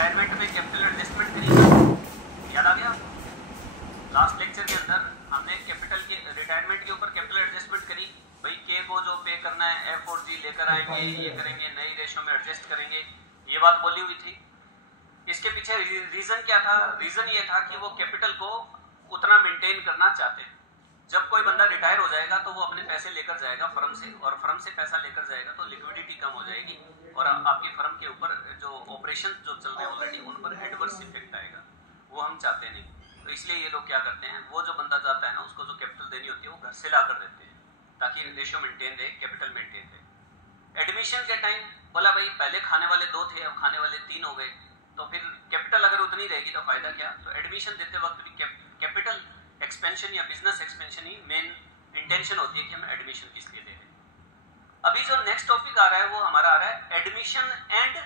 Retirement में capital adjustment करी, याद आ गया? लास्ट लेक्चर के अंदर हमने कैपिटल के रिटायरमेंट के ऊपर कैपिटल एडजस्टमेंट करी, भाई के को जो पे करना है एफ और जी लेकर आएंगे, ये करेंगे, नई रेशो में एडजस्ट करेंगे, ये बात बोली हुई थी। इसके पीछे रीजन क्या था? रीजन ये था कि वो कैपिटल को उतना मेंटेन करना चाहते हैं। जब कोई बंदा रिटायर हो जाएगा तो वो अपने पैसे लेकर जाएगा फर्म से, और फर्म से पैसा लेकर जाएगा तो लिक्विडिटी कम हो जाएगी और आपकी फर्म के ऊपर जो ऑपरेशन जो चल रहे हैं ऑलरेडी उन पर एडवर्स इफेक्ट आएगा, वो हम चाहते नहीं। तो इसलिए ये लोग क्या करते हैं, वो जो बंदा जाता है ना उसको जो कैपिटल देनी होती है वो घर से ला कर देते हैं ताकि रेशियो मेंटेन रहे, कैपिटल मेंटेन रहे। एडमिशन के टाइम बोला भाई पहले खाने वाले 2 थे, अब खाने वाले 3 हो गए, तो फिर कैपिटल अगर उतनी रहेगी तो फायदा क्या? तो एडमिशन देते वक्त भी कैपिटल एक्सपेंशन या बिजनेस एक्सपेंशन ही मेन इंटेंशन होती है कि हम एडमिशन किस लिए दे रहे हैं। अभी जो नेक्स्ट टॉपिक आ रहा है वो हमारा आ रहा है admission and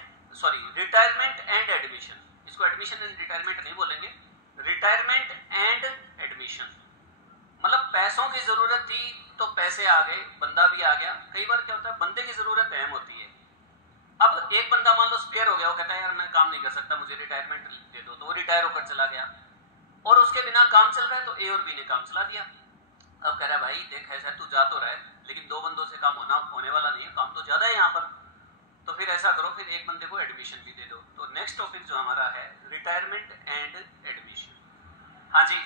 retirement and admission. इसको एडमिशन एंड रिटायरमेंट नहीं बोलेंगे, रिटायरमेंट एंड एडमिशन। मतलब पैसों की जरूरत थी तो पैसे आ गए, बंदा भी आ गया। कई बार क्या होता है बंदे की जरूरत अहम होती है। अब एक बंदा मान लो स्पेयर हो गया, वो कहता है यार मैं काम नहीं कर सकता, मुझे रिटायरमेंट दे दो, तो वो रिटायर होकर चला गया और उसके बिना काम चल रहा है, तो ए और बी ने काम चला दिया। अब कह रहा है भाई देख ऐसा तू जा तो रहा है लेकिन 2 बंदों से काम होने वाला नहीं है, काम तो ज्यादा है यहाँ पर, तो फिर ऐसा करो फिर एक बंदे को एडमिशन भी दे दो। तो नेक्स्ट टॉपिक जो हमारा है रिटायरमेंट एंड एडमिशन। हाँ जी,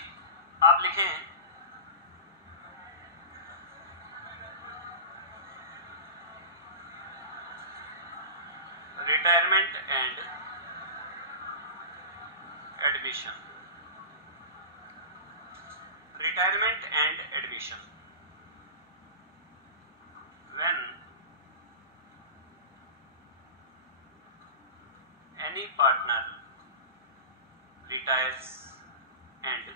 आप लिखें retirement and admission. Retirement and admission. When any partner retires and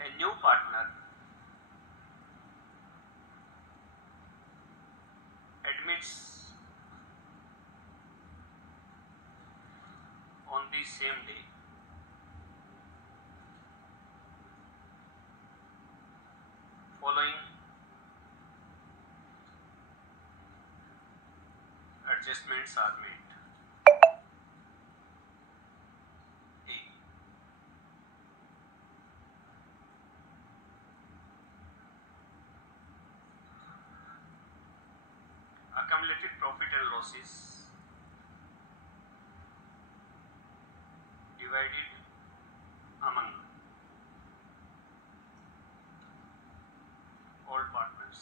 a new partner admits on the same day, following adjustments are made. A. Accumulated profit and losses divided among all partners.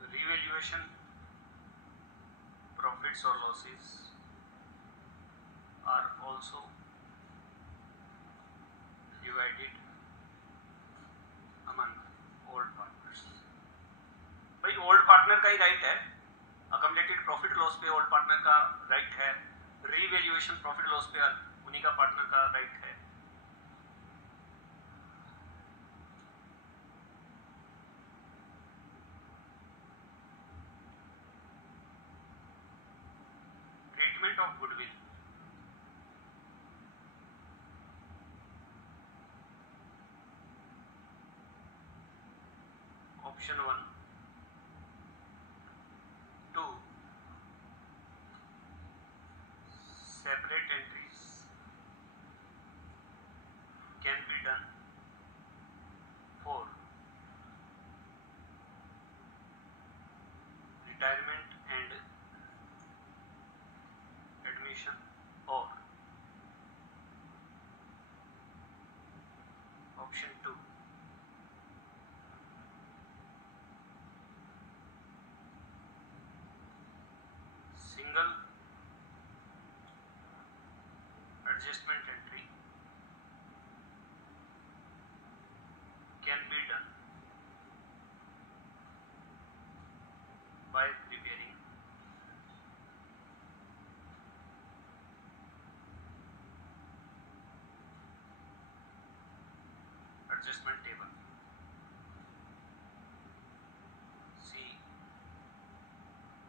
The revaluation profits or losses are also divided among all partners. भाई old partner का ही right है, अकमलेटेड profit loss पे old partner का right है, revaluation profit loss पे उन्हीं का partner का राइट है। Treatment of goodwill. Option 1 2 separate entries can be done. 4 retirement and admission, or option 2 single adjustment entry can be done by preparing adjustment table. C.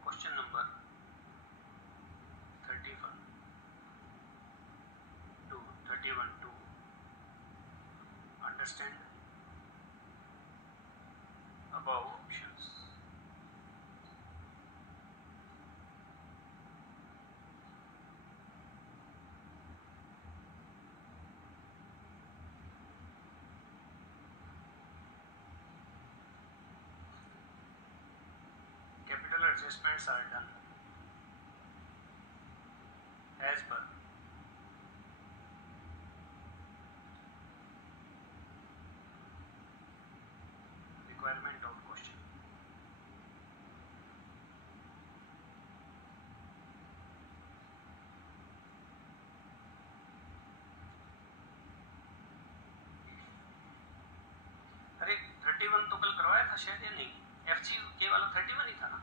Question number 31 to 31 to understand above options. adjustments are done as per requirement of question. अरे 31 तो कल करवाया था शायद या नहीं? FG के वाला 31 ही था ना?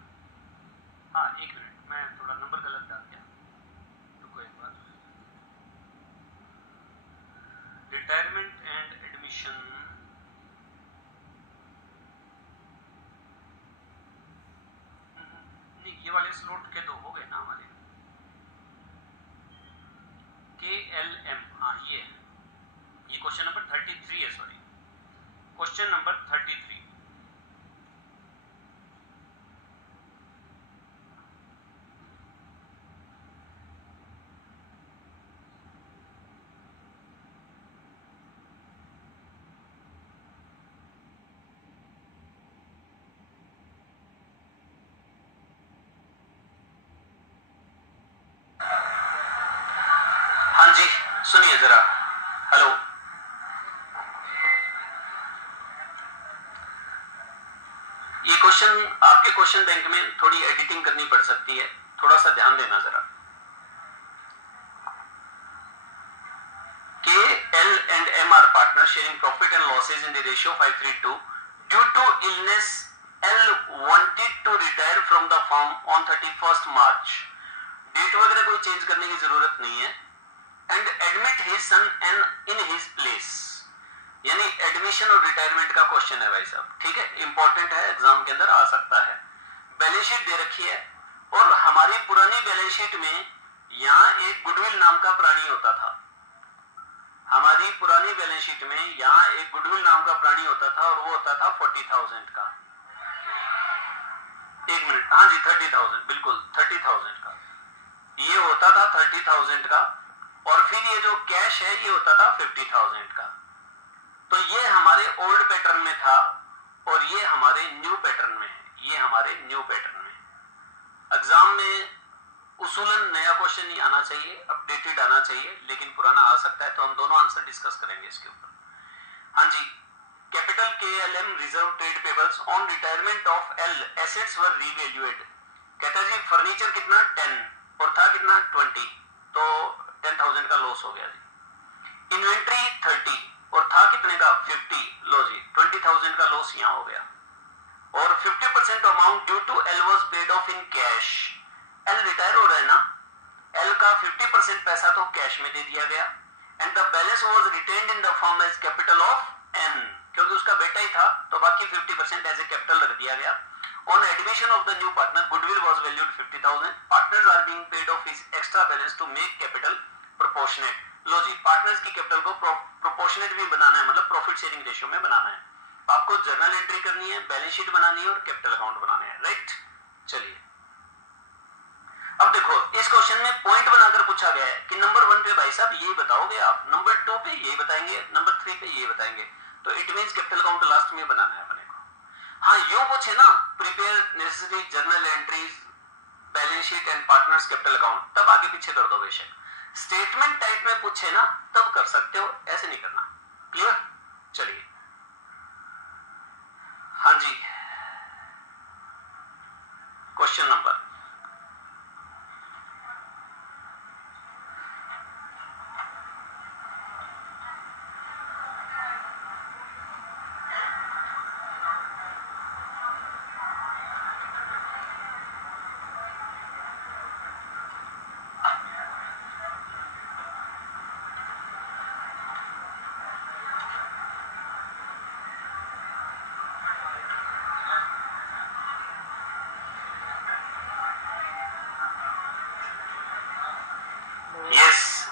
हाँ, एक मिनट, मैं थोड़ा नंबर गलत डाल दिया, रुको एक बार। रिटायरमेंट एंड एडमिशन, नहीं ये वाले स्लॉट के तो हो गए ना हमारे। KLM, हाँ ये क्वेश्चन नंबर 33 है, सॉरी क्वेश्चन नंबर 33। हाँ जी सुनिए जरा, हेलो। ये क्वेश्चन, आपके क्वेश्चन बैंक में थोड़ी एडिटिंग करनी पड़ सकती है, थोड़ा सा ध्यान देना जरा। KL&M are partners sharing profit and losses in the ratio 5:3. Due to illness, L wanted to retire from the firm on 31st March. Date वगैरह कोई चेंज करने की जरूरत नहीं है। And admit his son in his place, यानी admission और retirement का क्वेश्चन है भाई साहब, ठीक है, इंपॉर्टेंट है, एग्जाम के अंदर आ सकता है। बैलेंस शीट दे रखी है और हमारी पुरानी बैलेंस शीट में यहाँ एक गुडविल नाम का प्राणी होता था। हमारी पुरानी बैलेंस शीट में यहाँ एक गुडविल नाम का प्राणी होता था और वो होता था 40,000 का। एक मिनट, हाँ जी 30,000, बिल्कुल 30,000 का ये होता था, 30,000 का। और फिर ये जो कैश है ये होता था 50,000 का। तो ये हमारे ओल्ड पैटर्न में था और ये हमारे न्यू पैटर्न में है, ये हमारे न्यू पैटर्न में। एग्जाम में उसूलन नया क्वेश्चन नहीं आना चाहिए, अपडेटेड आना चाहिए, लेकिन पुराना आ सकता है, तो हम दोनों आंसर डिस्कस करेंगे इसके ऊपर। हाँ जी, capital KLM reserve trade payables on retirement of L assets were revalued. कहता है जी फर्नीचर कितना 10 और था कितना 20, तो 10,000 का लॉस हो गया जी। इन्वेंट्री 30 और था कितने का 50, लो जी 20,000 का लॉस यहाँ हो गया। और 50% amount due to L was paid off in cash. L retire हो रहा है ना, L का 50% पैसा तो कैश में दे दिया गया। And the balance was retained in the form as capital of N, क्योंकि उसका बेटा ही था तो बाकी 50% एज ए कैपिटल रख दिया गया। On admission of the new partner, goodwill was valued 50,000. Partners are being paid off his extra balance to make capital proportionate. लो जी, पार्टनर्स की कैपिटल को प्रोपोर्शनेट भी बनाना है, मतलब प्रॉफिट शेयरिंग रेशियो में बनाना है। आपको जर्नल एंट्री करनी है, बैलेंस शीट बनानी है और कैपिटल अकाउंट बनाने हैं, राइट। चलिए अब देखो, इस क्वेश्चन में पॉइंट बनाकर पूछा गया है कि नंबर 1 पे भाई साहब ये बताओगे आप, नंबर 2 पे ये बताएंगे, नंबर 3 पे ये बताएंगे। तो it means capital account last में बनाना है अपने को। हाँ यूं पूछे ना, prepare necessary journal entries, balance sheet and partners capital account, तब आगे पीछे कर दो बेशक। स्टेटमेंट टाइप में पूछे ना तब कर सकते हो, ऐसे नहीं करना। क्लियर? चलिए हाँ जी, क्वेश्चन नंबर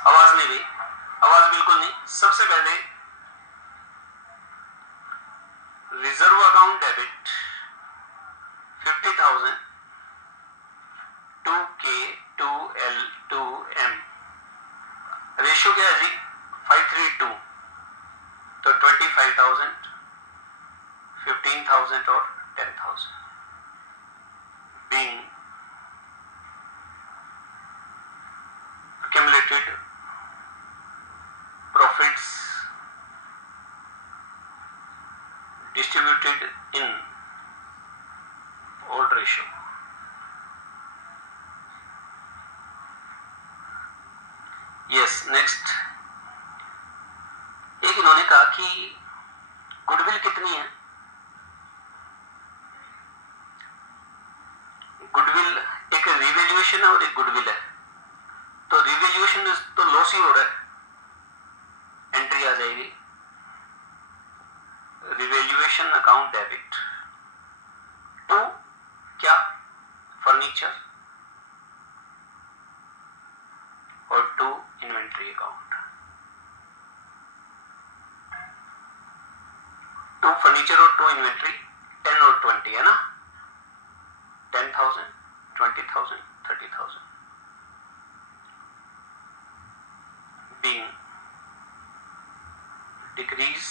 आवाज नहीं भी, आवाज बिल्कुल नहीं। सबसे पहले reserve account debit 50,000 2K 2L 2M, ratio क्या है जी 5:3:2, तो 25,000 15,000 और 10,000। being accumulated profits distributed in old ratio. Yes, next एक इन्होंने कहा कि गुडविल कितनी है। गुडविल एक रिवैल्यूएशन है और एक गुडविल है, तो रिवैल्यूएशन तो लॉस ही हो रहा है, एंट्री आ जाएगी रिवैल्यूएशन अकाउंट डेबिट टू क्या फर्नीचर और to inventory account. To furniture और टू इन्वेंट्री 10 और 20 है ना, 10,000, 20,000, 30,000 being decrease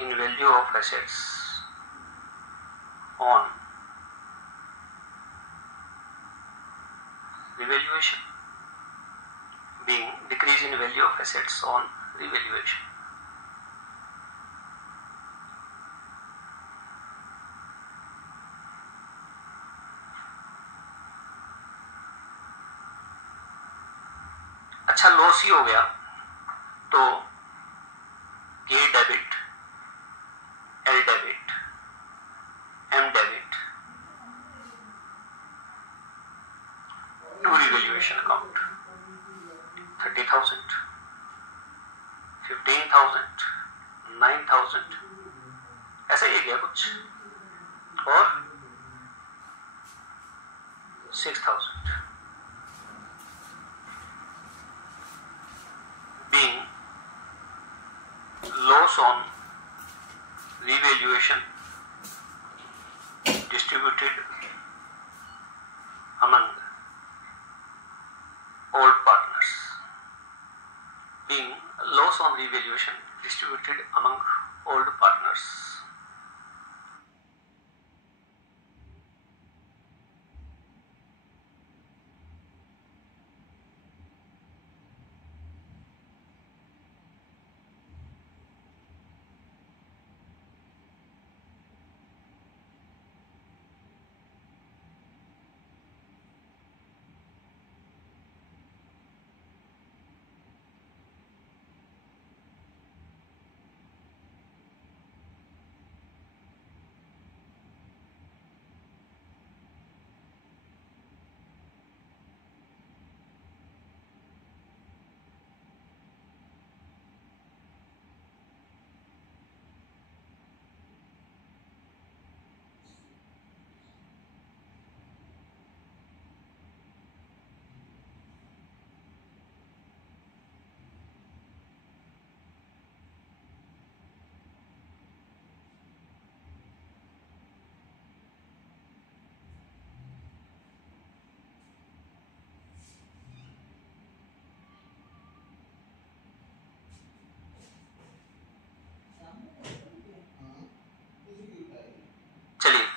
in value of assets on revaluation, being decrease in value of assets on revaluation. अच्छा, लॉस ही हो गया तो K debit, L debit, M debit to revaluation account 30,000, 15,000, 9,000 ऐसा ही है क्या कुछ, और 6,000 being loss on revaluation distributed among old partners, being loss on revaluation distributed among old partners. चलिए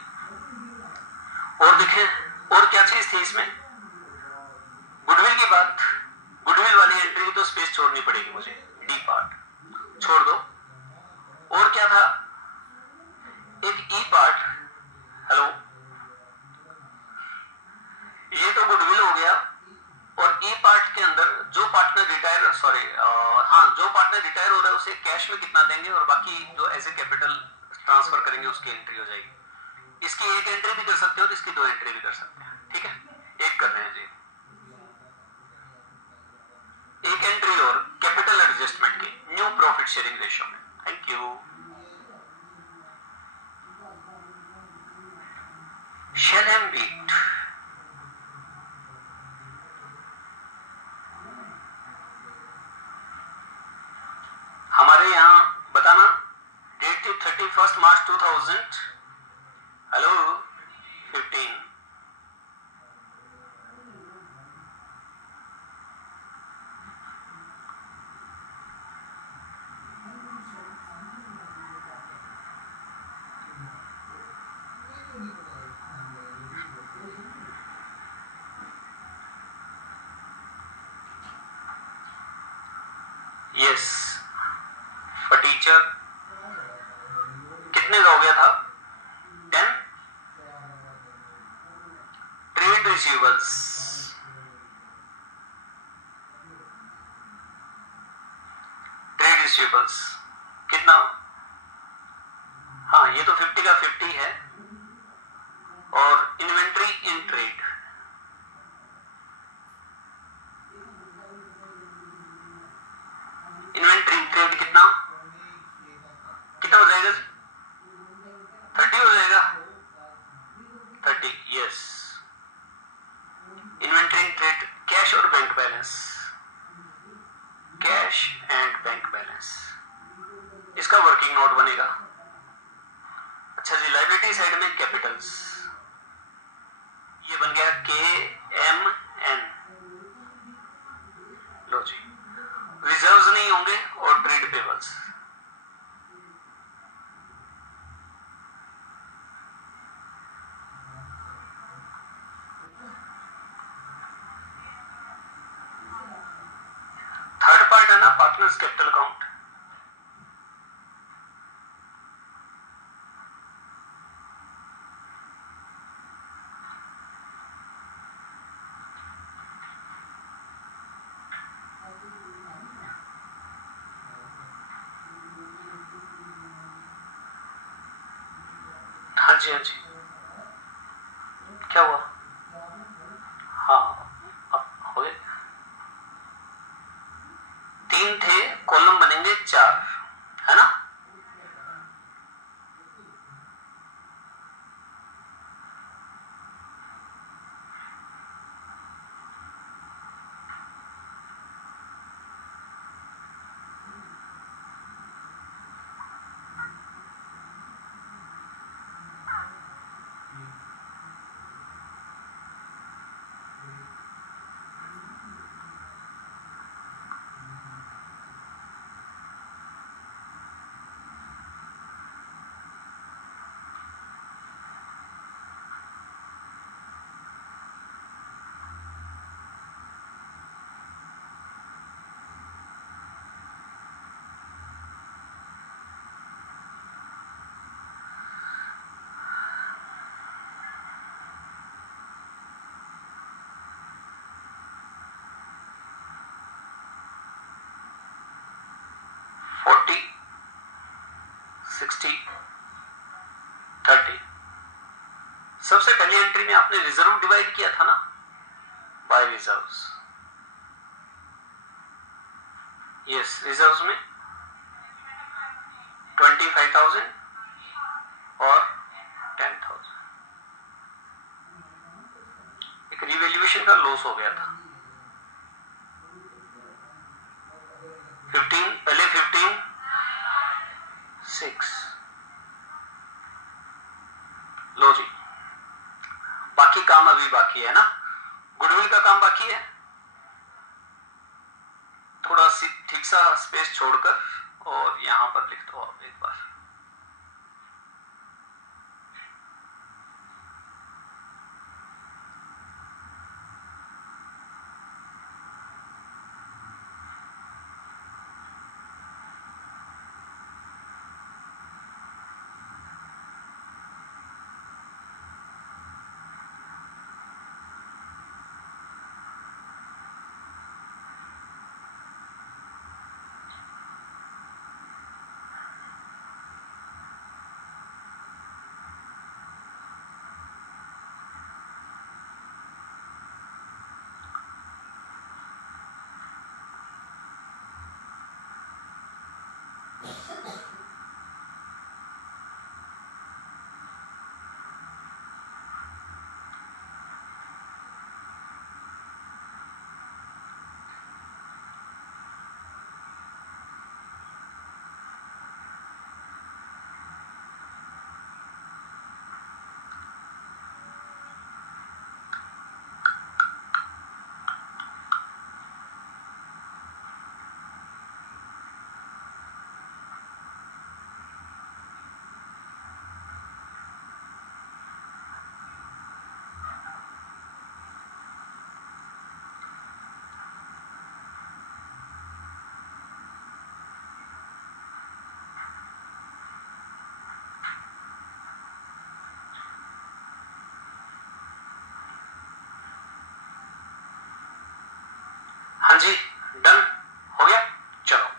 और देखें और क्या चीज थी इसमें, गुडविल की बात, गुडविल वाली एंट्री तो स्पेस छोड़नी पड़ेगी मुझे, डी पार्ट छोड़ दो। और क्या था, एक ई पार्ट, हेलो, ये तो गुडविल हो गया, और ई पार्ट के अंदर जो पार्टनर रिटायर, जो पार्टनर रिटायर हो रहा है उसे कैश में कितना देंगे और बाकी जो एज ए कैपिटल ट्रांसफर करेंगे उसकी एंट्री हो जाएगी। इसकी एक एंट्री भी कर सकते हो और इसकी दो एंट्री भी कर सकते हैं, ठीक है, एक कर रहे हैं जी, एक एंट्री और कैपिटल एडजस्टमेंट की न्यू प्रॉफिट शेयरिंग रेशियो में। Thank you. शेल एम बीट, हमारे यहां बताना डेट थी 31 मार्च 2000, हेलो 15, यस, फर्नीचर कितने का हो गया था? 10। ट्रेड रिसीवेबल्स, ट्रेड रिसीवेबल्स कितना? हाँ, ये तो 50 का 50 है। और inventory in trade, inventory in trade कितना कितना हो जाएगा? 30 हो जाएगा। 30, yes. Inventory in trade, cash और bank balance, cash and bank balance, इसका वर्किंग नोट बनेगा। अच्छा जी, लायबिलिटी साइड में कैपिटल्स, ये बन गया KMN। लो जी, रिजर्व्स नहीं होंगे और ट्रेड पेबल्स। थर्ड पार्ट है ना, पार्टनर्स कैपिटल अकाउंट। हाँ जी, हाँ जी, क्या हुआ? हाँ, अब हो गए। 3 थे, कॉलम बनेंगे 4, है ना? फोर्टी, 60, 30। सबसे पहली एंट्री में आपने रिजर्व डिवाइड किया था ना बाय रिजर्व्स। यस, रिजर्व्स में 25,000 और 10,000। एक रिवैल्यूएशन का लॉस हो गया था। 15, पहले 15, 6। लो जी, बाकी काम अभी बाकी है ना, गुडविल का काम बाकी है। थोड़ा ठीक सा स्पेस छोड़कर और यहां पर लिख दो आप एक बार। हाँ जी, डन हो गया। चलो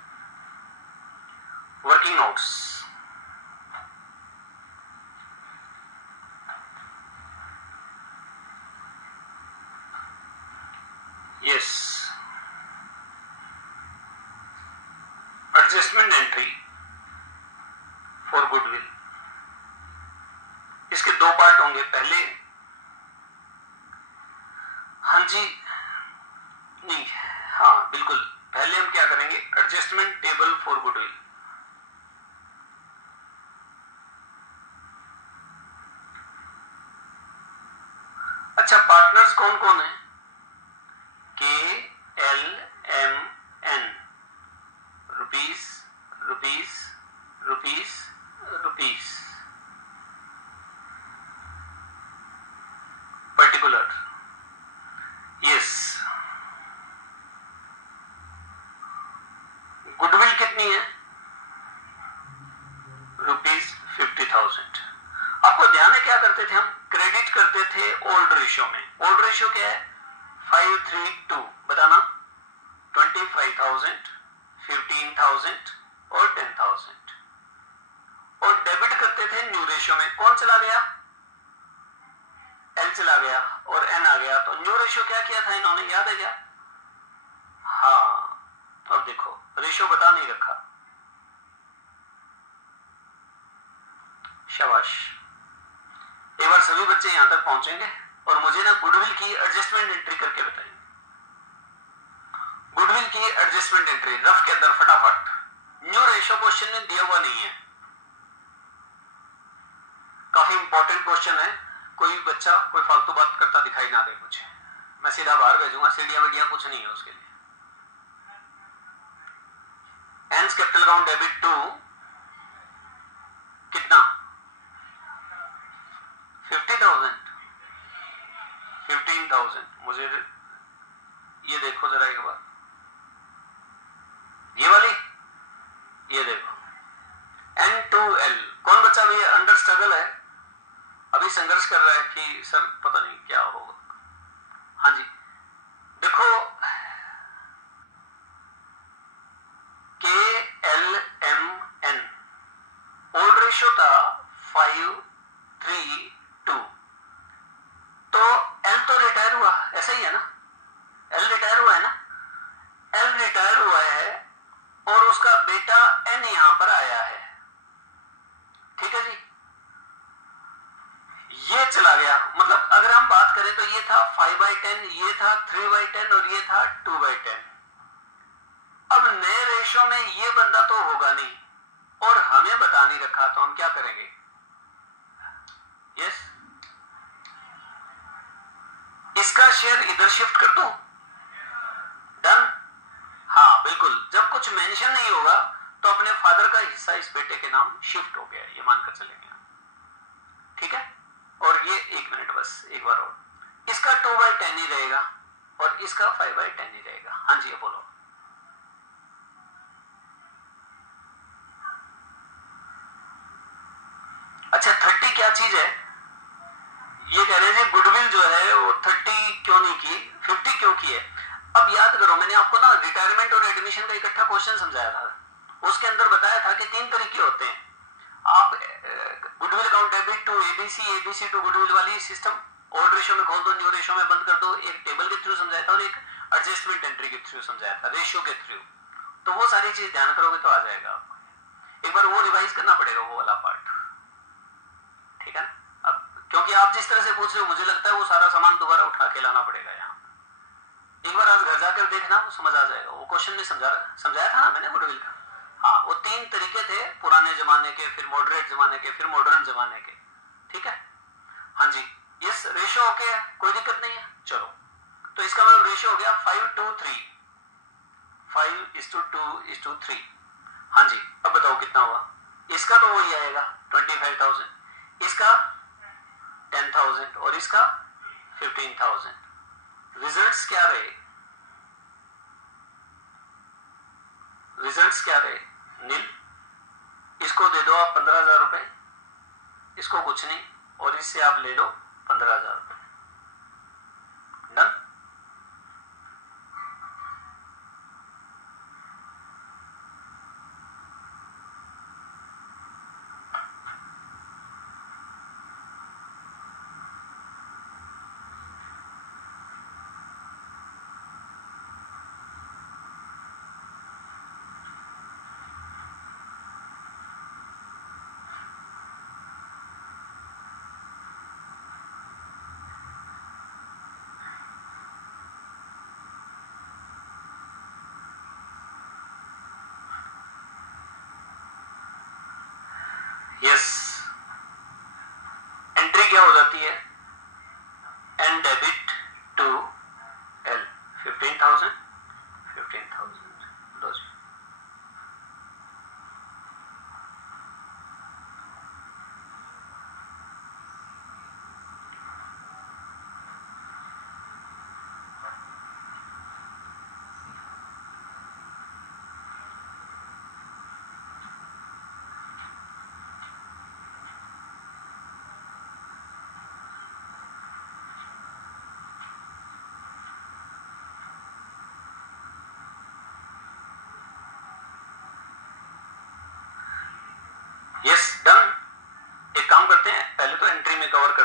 working notes. Yes, adjustment entry for goodwill, इसके दो पार्ट होंगे। पहले, हाँ जी, नहीं, हाँ बिल्कुल, पहले हम क्या करेंगे, एडजस्टमेंट टेबल फॉर गुडविल। अच्छा, पार्टनर्स कौन कौन है? KLMN, rupees rupees rupees rupees, particular, yes. Goodwill कितनी है? ₹50,000। आपको ध्यान है क्या करते थे हम? क्रेडिट करते थे ओल्ड रेशियो में। ओल्ड रेशियो क्या है? 532, बताना। 25,000, 15,000 और 10,000। और डेबिट करते थे न्यू रेशियो में। कौन चला गया? L चला गया और N आ गया। तो न्यू रेशियो क्या किया था इन्होंने, याद है क्या? हाँ, तो अब देखो रेशियो बता नहीं रखा, शाबाश। एक बार सभी बच्चे यहां तक पहुंचेंगे और मुझे ना गुडविल की एडजस्टमेंट एंट्री करके बताएंगे। गुडविल की एडजस्टमेंट एंट्री रफ के अंदर फटाफट। न्यू रेशियो क्वेश्चन में दिया हुआ नहीं है, काफी इंपॉर्टेंट क्वेश्चन है। कोई बच्चा कोई फालतू बात करता दिखाई ना दे मुझे, मैं सीधा बाहर भेजूंगा। सीढ़ियां वीडियां कुछ नहीं है उसके लिए। एंस कैपिटल अकाउंट डेबिट टू कितना? 50,000, 15,000। मुझे ये देखो जरा एक बार, ये वाली, ये देखो N2L। कौन बच्चा भी अंडर स्ट्रगल है, अभी संघर्ष कर रहा है कि सर पता नहीं क्या होगा? हाँ जी, देखो KLMN ओल्ड रेशियो था 532, तो L तो रिटायर हुआ, ऐसा ही है ना? L रिटायर हुआ है ना? L रिटायर हुआ है और उसका बेटा N यहां पर आया है, ठीक है जी। ये चला गया, मतलब अगर हम बात करें तो ये था 5/10, ये था 3/10 और ये था 2/10। अब नए रेशियो में ये बंदा तो होगा नहीं और हमें बता नहीं रखा, तो हम क्या करेंगे? यस, इसका शेयर इधर शिफ्ट कर दूं? डन। हाँ बिल्कुल, जब कुछ मेंशन नहीं होगा तो अपने फादर का हिस्सा इस बेटे के नाम शिफ्ट हो गया, ये मानकर चलेंगे, ठीक है। और ये 1 मिनट बस, एक बार और, इसका 2/10 ही रहेगा और इसका 5/10 ही रहेगा। हाँ जी, बोलो। अच्छा, 30 क्या चीज है? ये कह रहे हैं गुडविल जो है वो 30 क्यों नहीं की, 50 क्यों की है? अब याद करो, मैंने आपको ना रिटायरमेंट और एडमिशन का इकट्ठा क्वेश्चन समझाया था, उसके अंदर बताया था कि 3 तरीके होते हैं। आप goodwill account debit to ABC to goodwill वाली सिस्टम ओल्ड रेशियो में खोल दो, न्यू रेशियो में बंद कर दो। एक टेबल के थ्रू समझाया था और एक एडजस्टमेंट एंट्री के थ्रू समझाया था, रेशियो के थ्रू। तो वो सारी चीज ध्यान करोगे तो आ जाएगा आपको। एक बार वो रिवाइज करना पड़ेगा, वो वाला पार्ट, ठीक है ना? अब क्योंकि आप जिस तरह से पूछ रहे हो, मुझे लगता है वो सारा सामान दोबारा उठा के लाना पड़ेगा यहाँ। एक बार आज घर जाकर देखना, वो समझ आ जाएगा। वो क्वेश्चन में समझाया था ना मैंने गुडविल का। हाँ, वो 3 तरीके थे, पुराने जमाने के, फिर मॉडरेट जमाने के, फिर मॉडर्न जमाने के, ठीक है। हाँ जी, यस, रेशियो ओके है, कोई दिक्कत नहीं है। चलो, तो इसका मतलब रेशियो हो गया 5:3, 5:2:3। हाँ जी, अब बताओ कितना हुआ? इसका तो वही आएगा 25,000, इसका 10,000 और इसका 15,000। रिजल्ट्स क्या रहे? रिजल्ट्स क्या रहे? नील। इसको दे दो आप 15,000 रुपए, इसको कुछ नहीं, और इससे आप ले लो 15,000 रुपए। डन।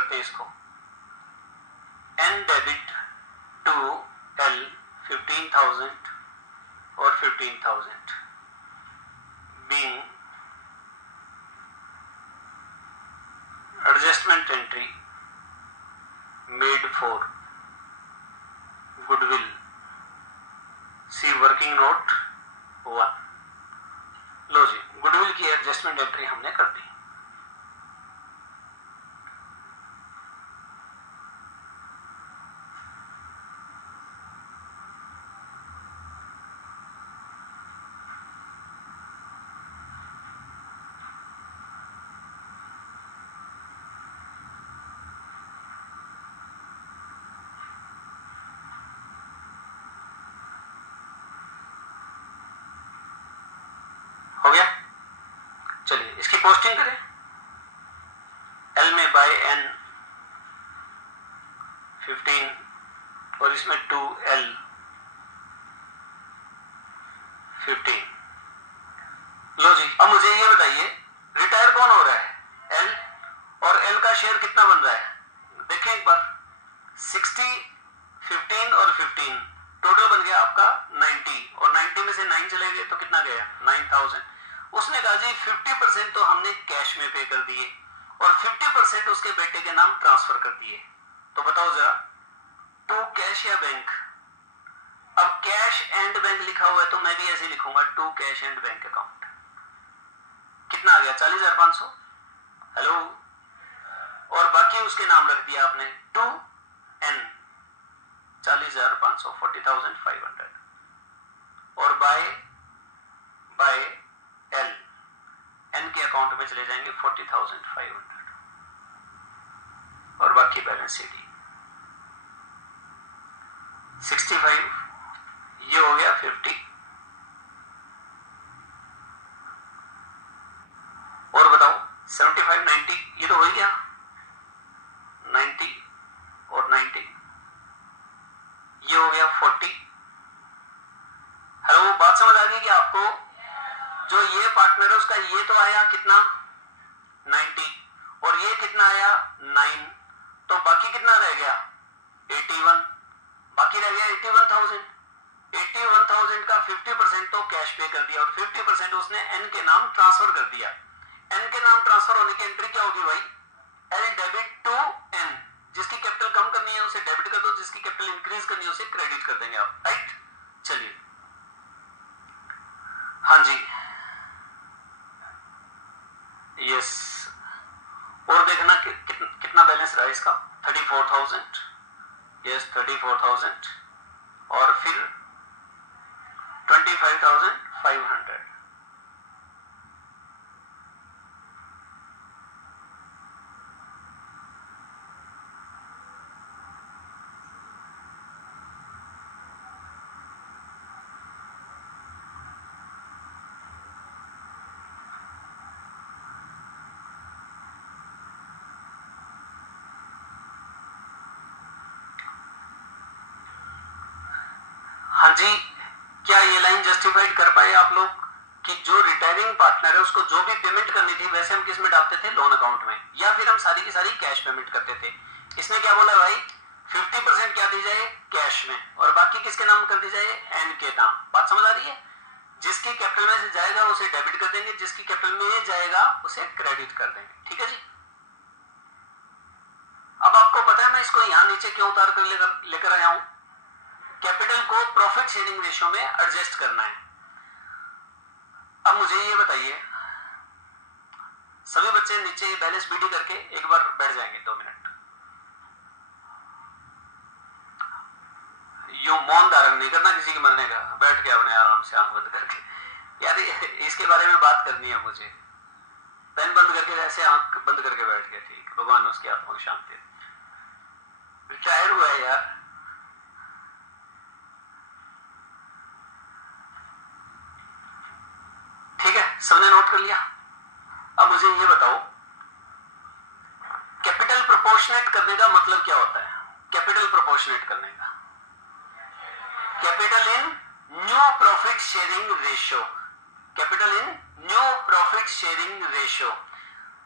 करते हैं इसको, एन डेबिट टू एल 15,000 और 15,000 being adjustment entry made for goodwill, see working note 1। Low ji, goodwill की एडजस्टमेंट एंट्री हमने कर दी। हो गया, चलिए इसकी पोस्टिंग करें। एल में बाय एन 15 और इसमें 2L 15। लो जी, अब मुझे ये बताइए रिटायर कौन हो रहा है? एल, और एल का शेयर कितना बन रहा है? देखें एक बार, 60, 15 और 15 टोटल बन गया आपका 90, और 90 में से 9 चले गए तो कितना गया? 9,000। उसने कहा जी 50% तो हमने कैश में पे कर दिए और 50% उसके बेटे के नाम ट्रांसफर कर दिए। तो बताओ जरा, टू कैश या बैंक? अब कैश एंड बैंक लिखा हुआ है तो मैं भी ऐसे लिखूंगा, to cash and bank account. कितना आ गया? 40,500। हेलो, और बाकी उसके नाम रख दिया आपने टू एन 40,500 40,500, और बाय एल एन के अकाउंट में चले जाएंगे 40,500, और बाकी बैलेंस सीडी 65, ये हो गया 50, और बताओ 75 90, ये तो हो ही गया 90 और 90, ये हो गया 40। हेलो, बात समझ आ गई कि आपको? जो ये पार्टनर है उसका ये तो आया कितना? 90, और ये कितना आया? 9, तो बाकी कितना रह गया? 81, बाकी रह गया 81,000। 81,000 का 50% तो कैश पे कर दिया और 50% उसने एन के नाम ट्रांसफर कर दिया। एन के नाम ट्रांसफर होने की एंट्री क्या होगी भाई? एल डेबिट टू एन, जिसकी कैपिटल कम करनी है उसे डेबिट कर दो, जिसकी कैपिटल इंक्रीज करनी है उसे क्रेडिट कर देंगे आप, राइट? चलिए, हाँ जी, यस, और देखना कि कितना बैलेंस रहा इसका? 34,000, यस 34,000, और फिर 25,500। हाँ जी, क्या ये लाइन जस्टिफाइड कर पाए आप लोग कि जो रिटायरिंग पार्टनर है उसको जो भी पेमेंट करनी थी वैसे हम किस में डालते थे? लोन अकाउंट में, या फिर हम सारी की सारी कैश पेमेंट करते थे? इसने क्या बोला भाई? 50% क्या दी जाए? कैश में, और बाकी किसके नाम कर दी जाए? एन के नाम। बात समझ आ रही है? जिसकी कैपिटल में से जाएगा उसे डेबिट कर देंगे, जिसकी कैपिटल में जाएगा उसे क्रेडिट कर देंगे, ठीक है जी? अब आपको पता है मैं इसको यहां नीचे क्यों उतार कर लेकर आया हूं? कैपिटल को प्रॉफिट शेयरिंग रेशियो में एडजस्ट करना है। अब मुझे ये बताइए, सभी बच्चे नीचे बैलेंस बीडी करके एक बार बैठ जाएंगे 2 मिनट। यूं मौन धारण नहीं करना किसी के मरने का, बैठ के अपने आराम से आंख बंद करके। यार इसके बारे में बात करनी है मुझे। पेन बंद करके, ऐसे आंख बंद करके बैठ गया, ठीक, भगवान उसकी आत्मा को शांति दे। रिटायर हुआ है यार, ठीक है, सबने नोट कर लिया? अब मुझे ये बताओ, कैपिटल प्रोपोर्शनेट करने का मतलब क्या होता है? कैपिटल प्रोपोर्शनेट करने का, capital in new profit sharing ratio, capital in new profit sharing ratio.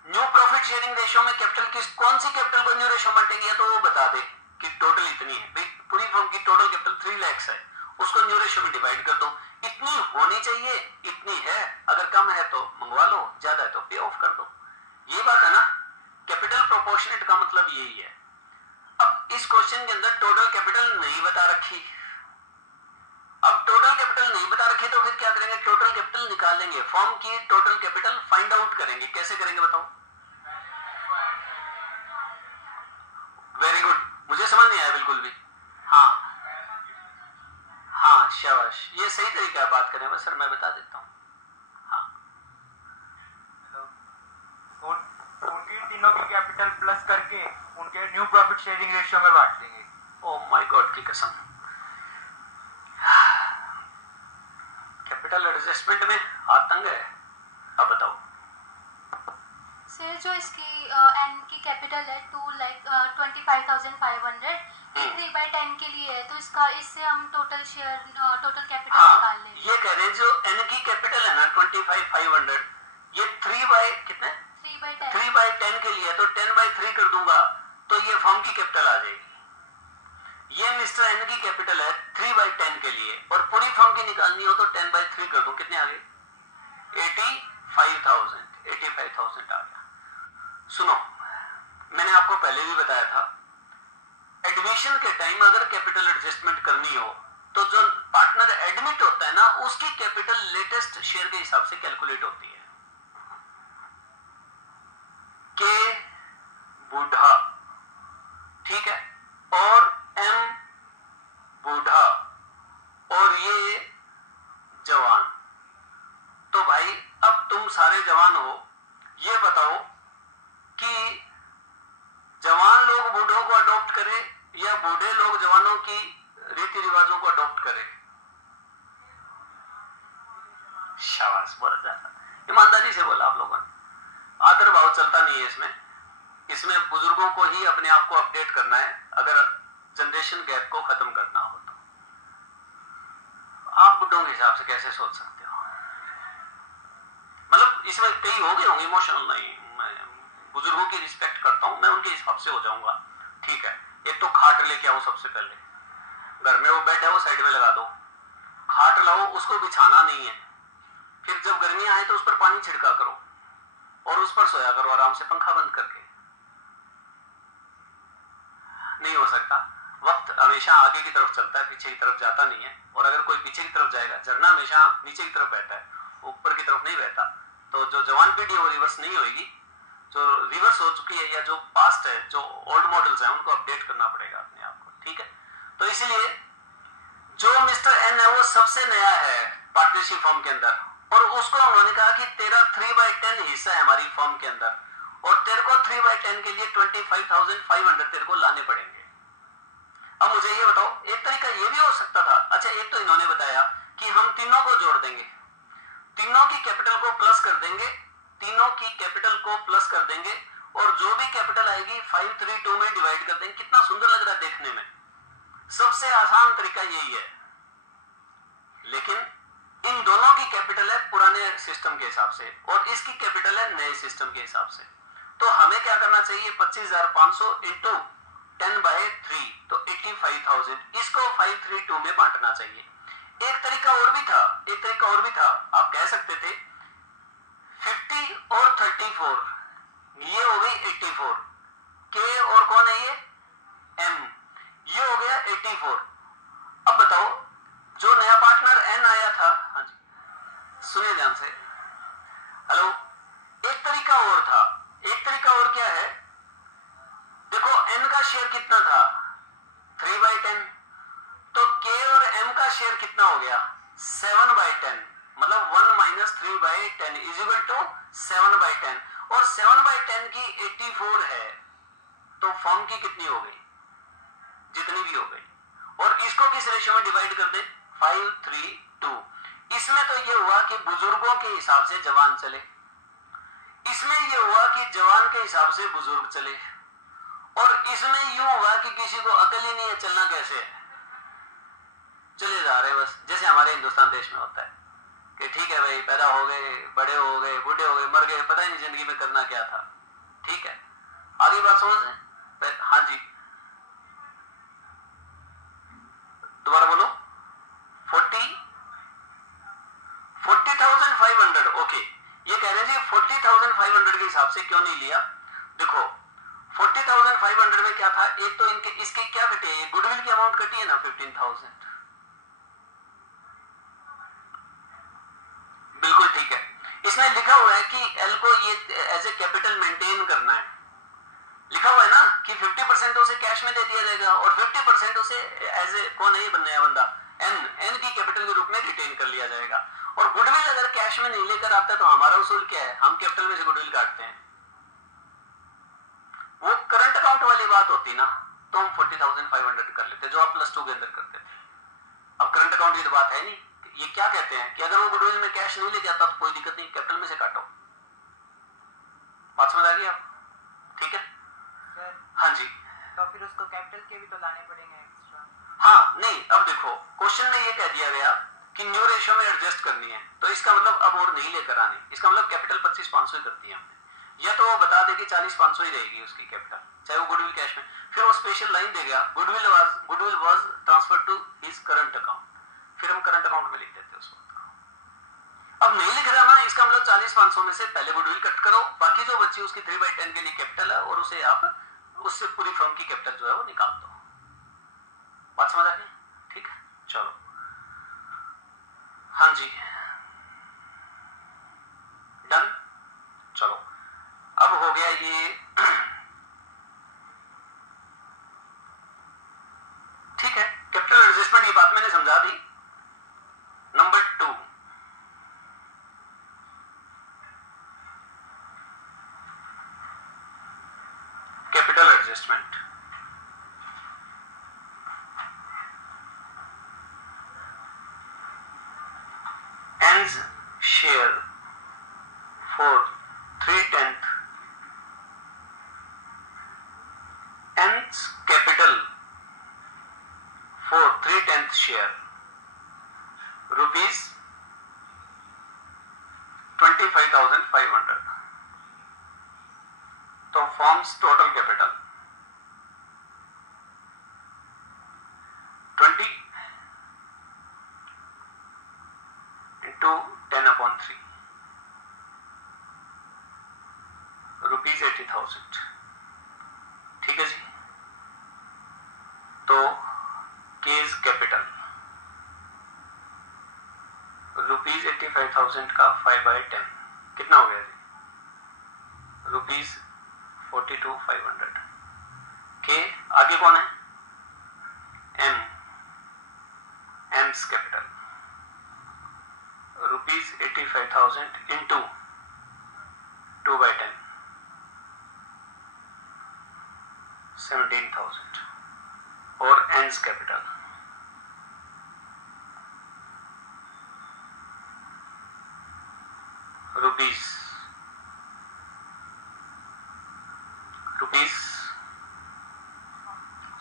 New profit sharing ratio में कैपिटल कौन सी कैपिटल को न्यू रेशियो बांटेंगे, या तो वो बता दे कि टोटल इतनी है भाई, पूरी फर्म की टोटल कैपिटल 3 लाख है, उसको न्यू रेशियो में डिवाइड कर दो, इतनी होनी चाहिए, इतनी है, अगर कम है तो मंगवा लो, ज्यादा है तो पे ऑफ कर दो। ये बात है ना, कैपिटल प्रोपोर्शनेट का मतलब यही है। अब इस क्वेश्चन के अंदर टोटल कैपिटल नहीं बता रखी, अब टोटल कैपिटल नहीं बता रखी तो फिर क्या करेंगे, टोटल कैपिटल निकालेंगे, फर्म की टोटल कैपिटल फाइंड आउट करेंगे। कैसे करेंगे बताओ? वेरी गुड, मुझे समझ नहीं आया बिल्कुल भी। हाँ हाँ शाबाश, ये सही तरीका है बात करने में सर, मैं बता देता हूँ। हाँ उनकी तीनों की कैपिटल प्लस करके उनके न्यू प्रॉफिट शेयरिंग रेशियो में बांट देंगे। ओह माय गॉड की कसम, कैपिटल एडजस्टमेंट में आतंक है। अब बताओ सर, जो इसकी एन की कैपिटल है 2,25,500, ये 3/10 के लिए है, तो इससे हम टोटल शेयर टोटल कैपिटल निकाल लेंगे। ये कह रहे हैं जो एन की कैपिटल है ना 25,500, ये 3/10 के लिए, तो 10/3 कर दूंगा तो ये फर्म की कैपिटल आ जाएगी। ये मिस्टर एन की कैपिटल है 3/10 के लिए, और पूरी फर्म की निकालनी हो तो 10/3 कर दूं, कितने आ गए? 85,000 आ गया। सुनो, मैंने आपको पहले भी बताया था, एडमिशन के टाइम अगर कैपिटल एडजस्टमेंट करनी हो तो जो पार्टनर एडमिट होता है ना, उसकी कैपिटल लेटेस्ट शेयर के हिसाब से कैलकुलेट होती है। के बूढ़ा, ठीक है, और एम बूढ़ा, और ये जवान। तो भाई अब तुम सारे जवान हो, ये बताओ कि जवान लोग बूढ़ों को अडॉप्ट करें या बूढ़े लोग जवानों की रीति रिवाजों को अडॉप्ट करें? शाबाश, बहुत ज्यादा ईमानदारी से बोला आप लोगों ने। आदर भाव चलता नहीं है इसमें बुजुर्गों को ही अपने आप को अपडेट करना है अगर जनरेशन गैप को खत्म करना हो तो। आप बुढ़ों के हिसाब से कैसे सोच सकते हो? मतलब इसमें कई हो गए होंगे इमोशनल, नहीं, मैं बुजुर्गों की रिस्पेक्ट करता हूं, मैं उनके हिसाब से हो जाऊंगा, ठीक है। एक तो खाट लेके आओ, सबसे पहले घर में वो बेड है वो साइड में लगा दो, खाट लाओ, उसको बिछाना नहीं है, फिर जब गर्मी आए तो उस पर पानी छिड़का करो और उस पर सोया करो आराम से, पंखा बंद करके। नहीं हो सकता, वक्त हमेशा आगे की तरफ चलता है, पीछे की तरफ जाता नहीं है, और अगर कोई पीछे की तरफ जाएगा, झरना हमेशा नीचे की तरफ बहता है, ऊपर की तरफ नहीं बहता। तो जो जवान पीढ़ी है वो रिवर्स नहीं होगी, जो रिवर्स हो चुकी है या जो पास्ट है, जो ओल्ड मॉडल्स हैं, उनको अपडेट करना पड़ेगा अपने आप को, ठीक है। तो इसलिए जो मिस्टर एन है वो सबसे नया है पार्टनरशिप फर्म के अंदर, और उसको उन्होंने कहा कि तेरा 3/10 हिस्सा है हमारी फर्म के अंदर, और तेरे को 3/10 के लिए 25,500 तेरे को लाने पड़ेंगे। अब मुझे ये बताओ, एक तरीका ये भी हो सकता था, अच्छा एक तो इन्होंने बताया कि हम तीनों को जोड़ देंगे, तीनों की कैपिटल को प्लस कर देंगे, तीनों की कैपिटल को प्लस कर देंगे, और जो भी कैपिटल आएगी 532 में डिवाइड कर देंगे। कितना सुंदर लग रहा है देखने में, सबसे आसान तरीका यही है। लेकिन इन दोनों की कैपिटल है पुराने सिस्टम के हिसाब से, और इसकी कैपिटल है नए सिस्टम के हिसाब से। तो हमें क्या करना चाहिए, 25,500 इंटू 10/3 तो 85,000, इसको 532 में बांटना चाहिए। एक तरीका और भी था, आप कह सकते थे 50 और 34, ये हो गई 84, के और कौन है ये, एम, ये हो गया 84। अब बताओ जो नया पार्टनर एन आया था, हाँ जी सुनिए ध्यान से, हेलो, एक तरीका और था, एक तरीका और क्या है, देखो एन का शेयर कितना था 3/10, तो के और एम का शेयर कितना हो गया 7/10, मतलब 1 - 3/10 = 7/10, और 7/10 की 84 है, तो फर्म की कितनी हो गई, जितनी भी हो गई, और इसको किस रेशियो में डिवाइड कर दे 532। इसमें तो ये हुआ कि बुजुर्गों के हिसाब से जवान चले, इसमें ये हुआ कि जवान के हिसाब से बुजुर्ग चले, और इसमें यूं हुआ कि किसी को अकल ही नहीं है चलना कैसे है, चले जा रहे बस, जैसे हमारे हिंदुस्तान देश में होता है कि ठीक है भाई पैदा हो गए, बड़े हो गए, बूढ़े हो गए, मर गए, पता ही नहीं जिंदगी में करना क्या था, ठीक है। समझ रहे हैं? हाँ जी, दोबारा बोलो। 40,500। ओके, ये कह रहे हैं जी 40,500 के हिसाब से क्यों नहीं लिया? देखो 40,500 में क्या था, एक तो इनके इसके क्या कटे, गुडविल की अमाउंट कटी है ना 15,000। बिल्कुल ठीक है, इसमें लिखा हुआ है कि एल को ये एज ए कैपिटल मेंटेन करना है, लिखा हुआ है ना कि 50% उसे कैश में दे दिया जाएगा और 50% उसे एज ए, कौन है ये नया बंदा, एन की कैपिटल के रूप में रिटेन कर लिया जाएगा। और गुडविल अगर कैश में नहीं लेकर आता तो हमारा उसूल क्या है, हम कैपिटल में से गुडविल काटते हैं। वो करंट अकाउंट वाली बात होती ना तो हम 40,500 कर लेते, जो आप +2 के अंदर करते थे। अब करंट अकाउंट की तो बात है नहीं, ये क्या कहते हैं कि अगर वो गुडविल में कैश नहीं लेके आता तो कोई दिक्कत नहीं, कैपिटल में से काटो। बात समझ आ गई आप? ठीक है सर। हाँ जी, तो फिर उसको कैपिटल के भी तो लाने पड़ेंगे एक्स्ट्रा। हाँ नहीं, अब देखो क्वेश्चन में ये कह दिया गया कि न्यू रेशियो में एडजस्ट करनी है, तो इसका मतलब अब और नहीं लेकर आने, इसका मतलब कैपिटल 25,500 ही करती है हमने, या तो वो बता दे कि 40,500 ही रहेगी उसकी कैपिटल, चाहे वो गुडविल कैश में, फिर वो स्पेशल लाइन देगा goodwill was transferred to his current account, फिर हम करंट अकाउंट में लिख देते हैं उस बात को। अब नहीं लिख रहा ना, इसका मतलब 40,500 में से पहले गुडविल कट करो, बाकी जो बची उसकी 3/10 के लिए कैपिटल है और उसे आप उससे पूरी फर्म की कैपिटल जो है वो निकाल दो। बात समझ आ गई? ठीक है, चलो हाँ जी डन। चलो अब हो गया ये ठीक है, कैपिटल एडजस्टमेंट की बात मैंने समझा दी। Number 2, capital adjustment. N's share for 3/10, N's capital for 3/10 share rupees 25,500, तो forms total capital 20 into 10/3 rupees 80,000। ठीक है जी, तो केज कैपिटल रुपीज 85,000 का 5/10 कितना हो गया जी, रुपीज 42,500 के आगे कौन है, एम्स कैपिटल रुपीज 85,000 इंटू 2/10 17,000 और एंड्स कैपिटल रुपीज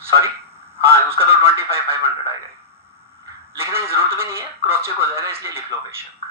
सॉरी हाँ उसका तो 25,500 आएगा, लिखने की जरूरत भी नहीं है, क्रॉस चेक हो जाएगा इसलिए लिख लो बेशक।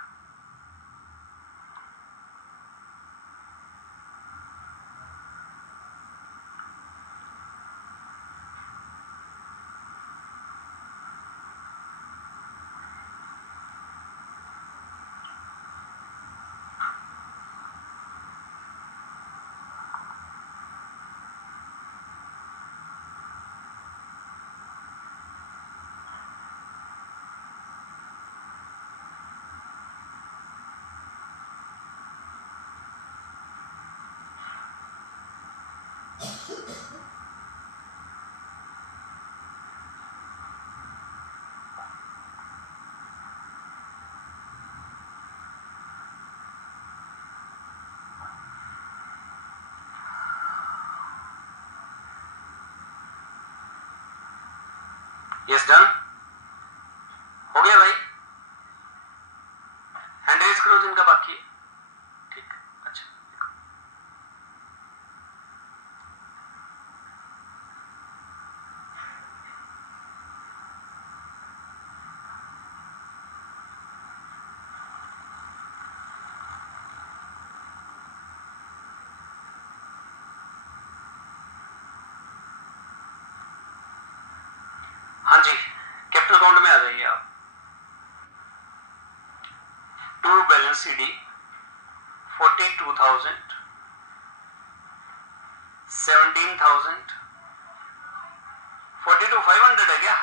यस डन हो गया भाई, हैंड रेज करो जिनका बाकी है। ठीक, अच्छा हाँ जी, कैपिटल अकाउंट में आ जाइए आप। टू बैलेंस CD 42,000, 17,000, 42,500 है क्या?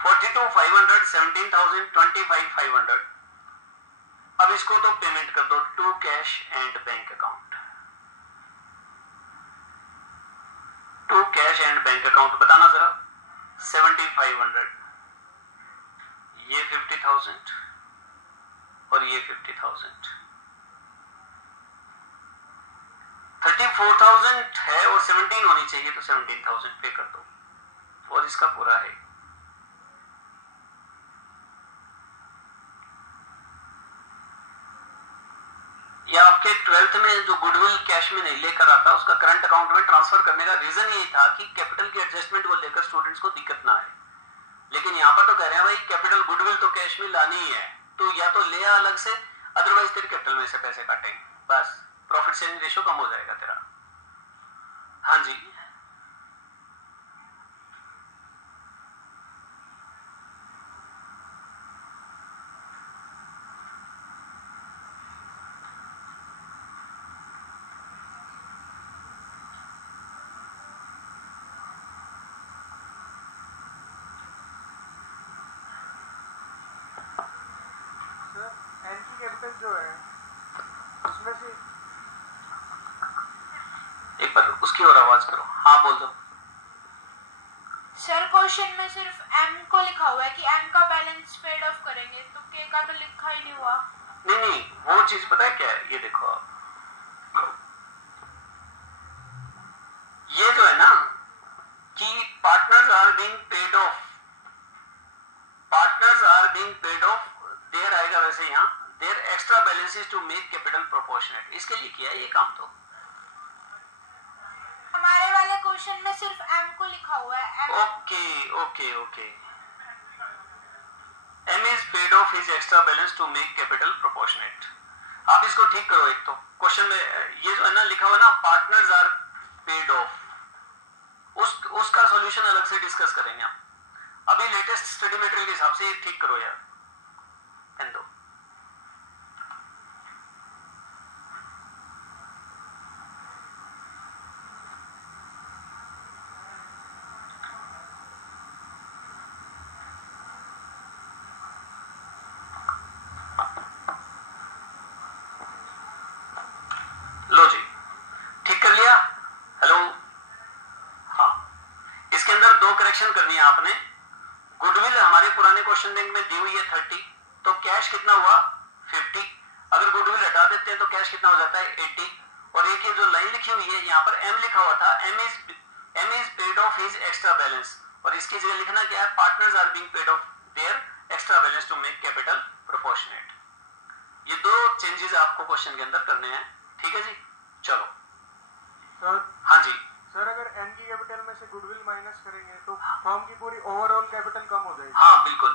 42,500, 17,000, 25,500। अब इसको तो पेमेंट कर दो to cash and bank account. To cash and bank account बताना जरा। 7,500, ये 50,000 और ये 50,000। 34,000 है और 17 होनी चाहिए, तो 17,000 पे कर दो और इसका पूरा है। या आपके 12th में जो गुडविल कैश में नहीं लेकर आता, उसका करंट अकाउंट में ट्रांसफर करने का रीजन यही था कि कैपिटल की एडजस्टमेंट को लेकर स्टूडेंट्स को दिक्कत ना आए। लेकिन यहाँ पर तो कह रहे हैं भाई कैपिटल गुडविल तो कैश में लानी ही है, तो या तो ले अलग से, अदरवाइज तेरे कैपिटल में से पैसे काटेंगे, बस प्रॉफिट शेयरिंग रेशियो कम हो जाएगा तेरा। हाँ जी, एन की कैपिटल जो है उसमें से एक बार उसकी और आवाज करो। हाँ बोल दो। सर क्वेश्चन में सिर्फ M को लिखा हुआ है कि M का बैलेंस पेड ऑफ करेंगे, तो K का तो लिखा ही नहीं हुआ। नहीं, वो चीज पता है क्या है, ये देखो आप, ये जो है ना कि partners are being paid off, partners are being paid off, their आएगा वैसे यहाँ their extra balances to make capital proportionate, इसके लिए किया है ये काम। तो हमारे वाले क्वेश्चन में सिर्फ M को लिखा हुआ है। M okay M is paid off his extra balance to make capital proportionate। आप इसको ठीक करो। एक तो क्वेश्चन में ये जो है ना लिखा हुआ ना पार्टनर्स आर पेड ऑफ, उसका सॉल्यूशन अलग से डिस्कस करेंगे हम। अभी लेटेस्ट स्टडी मटेरियल के हिसाब से ये ठीक करो यार, पेन दो। लो जी, ठीक कर लिया। हेलो, हाँ, इसके अंदर दो करेक्शन करनी है आपने। गुडविल हमारे पुराने क्वेश्चन बैंक में दी हुई है 30, तो कैश कितना हुआ 50। अगर गुडविल हटा देते हैं तो कैश कितना हो जाता है 80। और एक ये जो लाइन लिखी हुई है यहाँ पर M लिखा हुआ था, M is paid off his extra balance, और इसकी जगह लिखना क्या है, partners are being paid off their extra balance to make capital proportionate. ये दो चेंजेस आपको क्वेश्चन के अंदर करने हैं, ठीक है जी। चलो सर। हाँ जी सर, अगर एन की कैपिटल में से गुडविल माइनस करेंगे तो फर्म की पूरी ओवरऑल कैपिटल कम हो जाएगी। हाँ बिल्कुल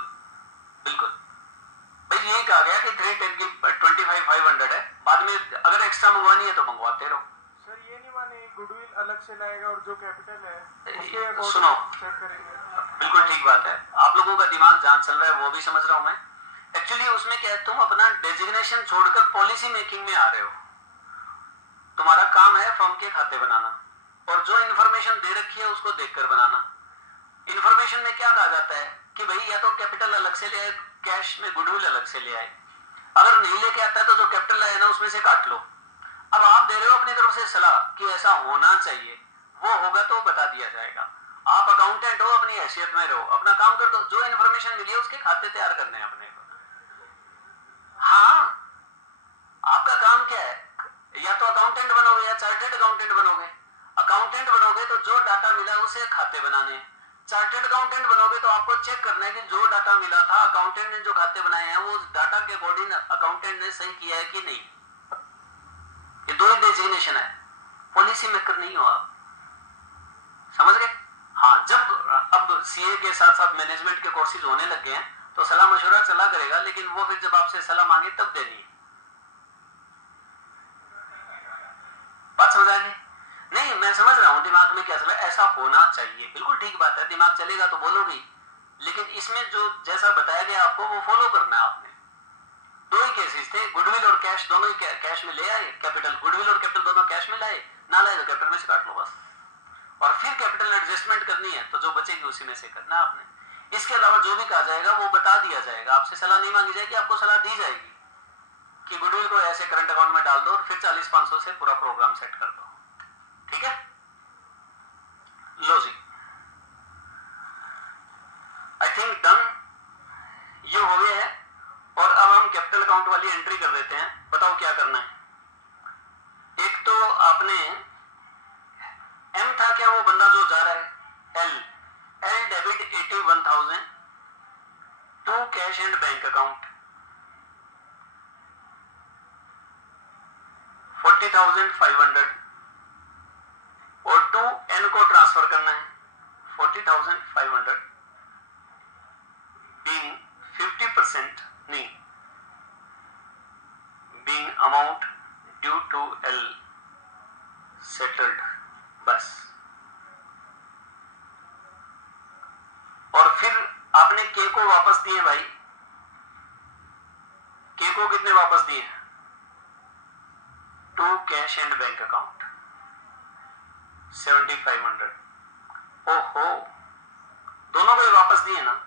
भाई, यही कहा गया कि 310 की 25,500 है, बाद में अगर एक्स्ट्रा मंगवानी है तो मंगवाते रहो। सर ये नहीं माने गुडविल अलग से लाएगा और जो कैपिटल है उसके अकॉर्डिंग सुनो, चेक करेंगे। बिल्कुल ठीक बात है, आप लोगों का दिमाग जहां चल रहा है वो भी समझ रहा हूं मैं। एक्चुअली उसमें क्या है, तुम अपना डेजिग्नेशन छोड़कर पॉलिसी मेकिंग में आ रहे हो। तुम्हारा काम है फर्म के खाते बनाना, और जो इन्फॉर्मेशन दे रखी है उसको देखकर बनाना। इन्फॉर्मेशन में क्या कहा जाता है कि भाई या तो कैपिटल अलग से ले आए, कैश में गुडविल अलग से ले आए। अगर नहीं लेके आता है तो जो कैपिटल है ना उसमें से काट लो। अब आप दे रहे हो अपनी तरफ से सलाह कि ऐसा होना चाहिए, वो होगा तो बता दिया जाएगा। आप अकाउंटेंट हो, अपनी हैसियत में रहो, अपना काम कर दो। जो इन्फॉर्मेशन मिली है उसके खाते तैयार करने हैं अपने को। हाँ, आपका काम क्या है, या तो अकाउंटेंट बनोगे या चार्टेड अकाउंटेंट बनोगे। अकाउंटेंट बनोगे तो जो डाटा मिला उसे खाते बनाने। चार्टेड अकाउंटेंट बनोगे तो आपको चेक करना है कि जो डाटा मिला था अकाउंटेंट ने जो खाते बनाए हैं वो डाटा के अकॉर्डिंग अकाउंटेंट ने सही किया है कि नहीं। ये दो ही डेजिग्नेशन है, पॉलिसी मेकर नहीं हो आप, समझ गए। हाँ, जब अब सीए के साथ साथ मैनेजमेंट के कोर्सेज होने लग गए हैं तो सलाह मशवरा चला करेगा, लेकिन वो फिर जब आपसे सलाह मांगे तब देनी है। बात समझ आ गई? नहीं, मैं समझ रहा हूँ दिमाग में क्या चल रहा है, ऐसा होना चाहिए, बिल्कुल ठीक बात है। दिमाग चलेगा तो बोलोगी, लेकिन इसमें जो जैसा बताया गया आपको वो फॉलो करना है आपने। दो ही केसेस थे, गुडविल और कैश, दोनों ही कैश में ले आए, कैपिटल गुडविल और कैपिटल दोनों कैश में लाए, ना लाए तो कैपिटल में से काट लो बस। और फिर कैपिटल एडजस्टमेंट करनी है तो जो बचेगी उसी में से करना आपने। इसके अलावा जो भी कहा जाएगा वो बता दिया जाएगा, आपसे सलाह नहीं मांगी जाएगी, आपको सलाह दी जाएगी कि गुडविल को ऐसे करंट अकाउंट में डाल दो और फिर 40-500 से पूरा प्रोग्राम सेट कर दो। ठीक है, लो जी, आई थिंक डन, ये हो गया है। और अब हम कैपिटल अकाउंट वाली एंट्री कर देते हैं। बताओ क्या करना है। एक तो आपने एम था क्या वो बंदा जो जा रहा है, L debit 81,000 to cash and bank account, 40,500 और टू एन को ट्रांसफर करना है 40,500 बीइंग 50% नहीं, being amount due to L settled बस। और फिर आपने के को वापस दिए भाई, के को कितने वापस दिए, to cash and bank account 7,500। ओहो, दोनों को वापस दिए ना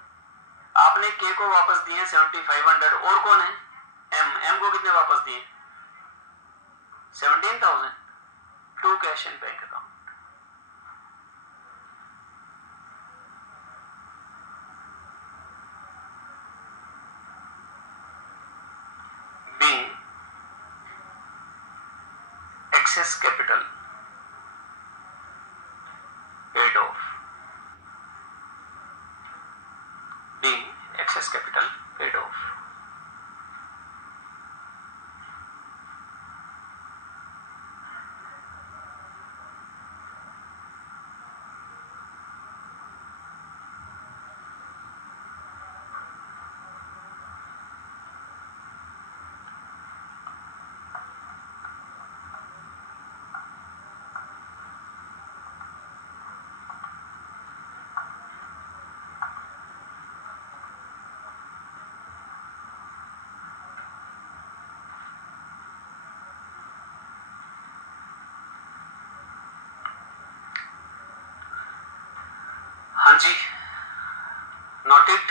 आपने, के को वापस दिए 7,500 और कौन है एम को कितने वापस दिए 17,000 to cash and bank account. Being excess capital paid off, being excess capital paid off. हाँ जी, नोट इट।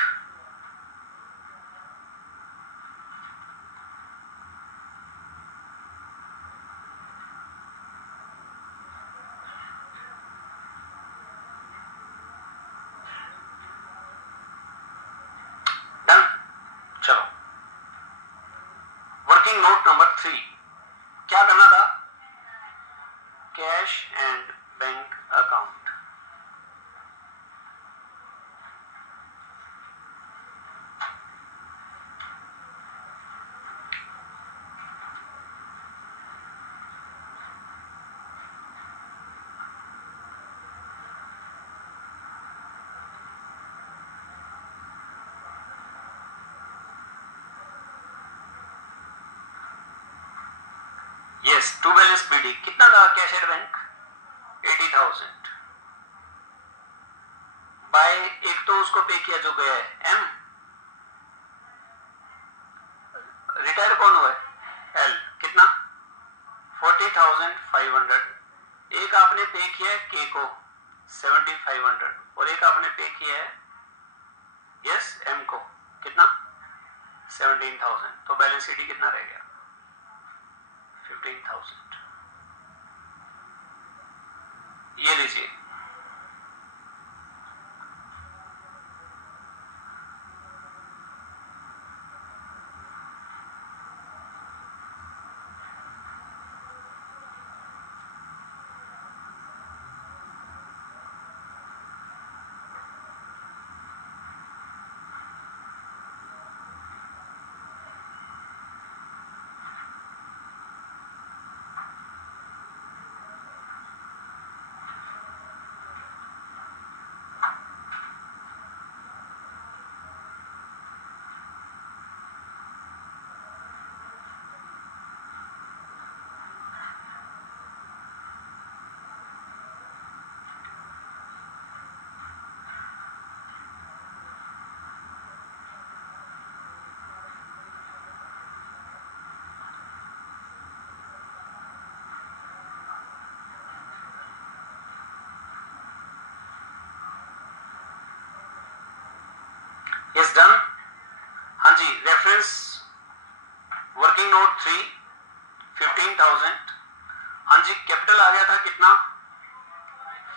डन, चलो वर्किंग नोट नंबर 3 क्या करना था, cash and bank account. Yes, to balance BD कितना था, कैश एंड बैंक 80,000 बाय, एक तो उसको पे किया जो गया है एम, रिटायर कौन हुआ है एल, कितना 40,500, एक आपने पे किया है के को 7,500 और एक आपने पे किया है यस एम को कितना 17,000, तो बैलेंस सीडी कितना रह गया 15,000। ये लीजिए, इज डन। हाँ जी, रेफरेंस वर्किंग नोट 3 15,000। हाँ जी, कैपिटल आ गया था कितना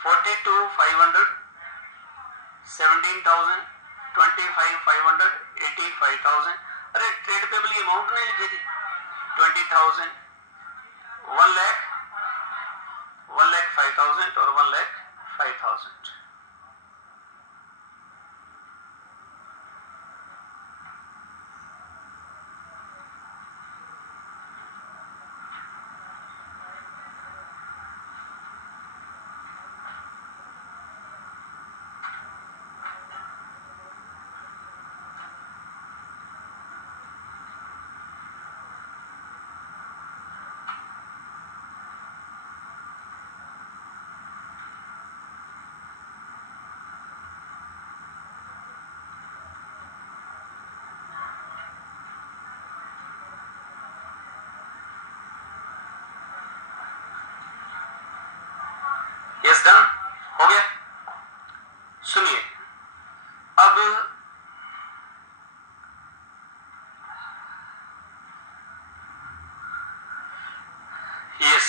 42,500, 17,000, 25,500, 85,000। अरे ट्रेड पेबल की अमाउंट नहीं लिखी थी 20,000, 1 लाख, 1,05,000 और 1,05,000। यस डन, हो गया। सुनिए अब यस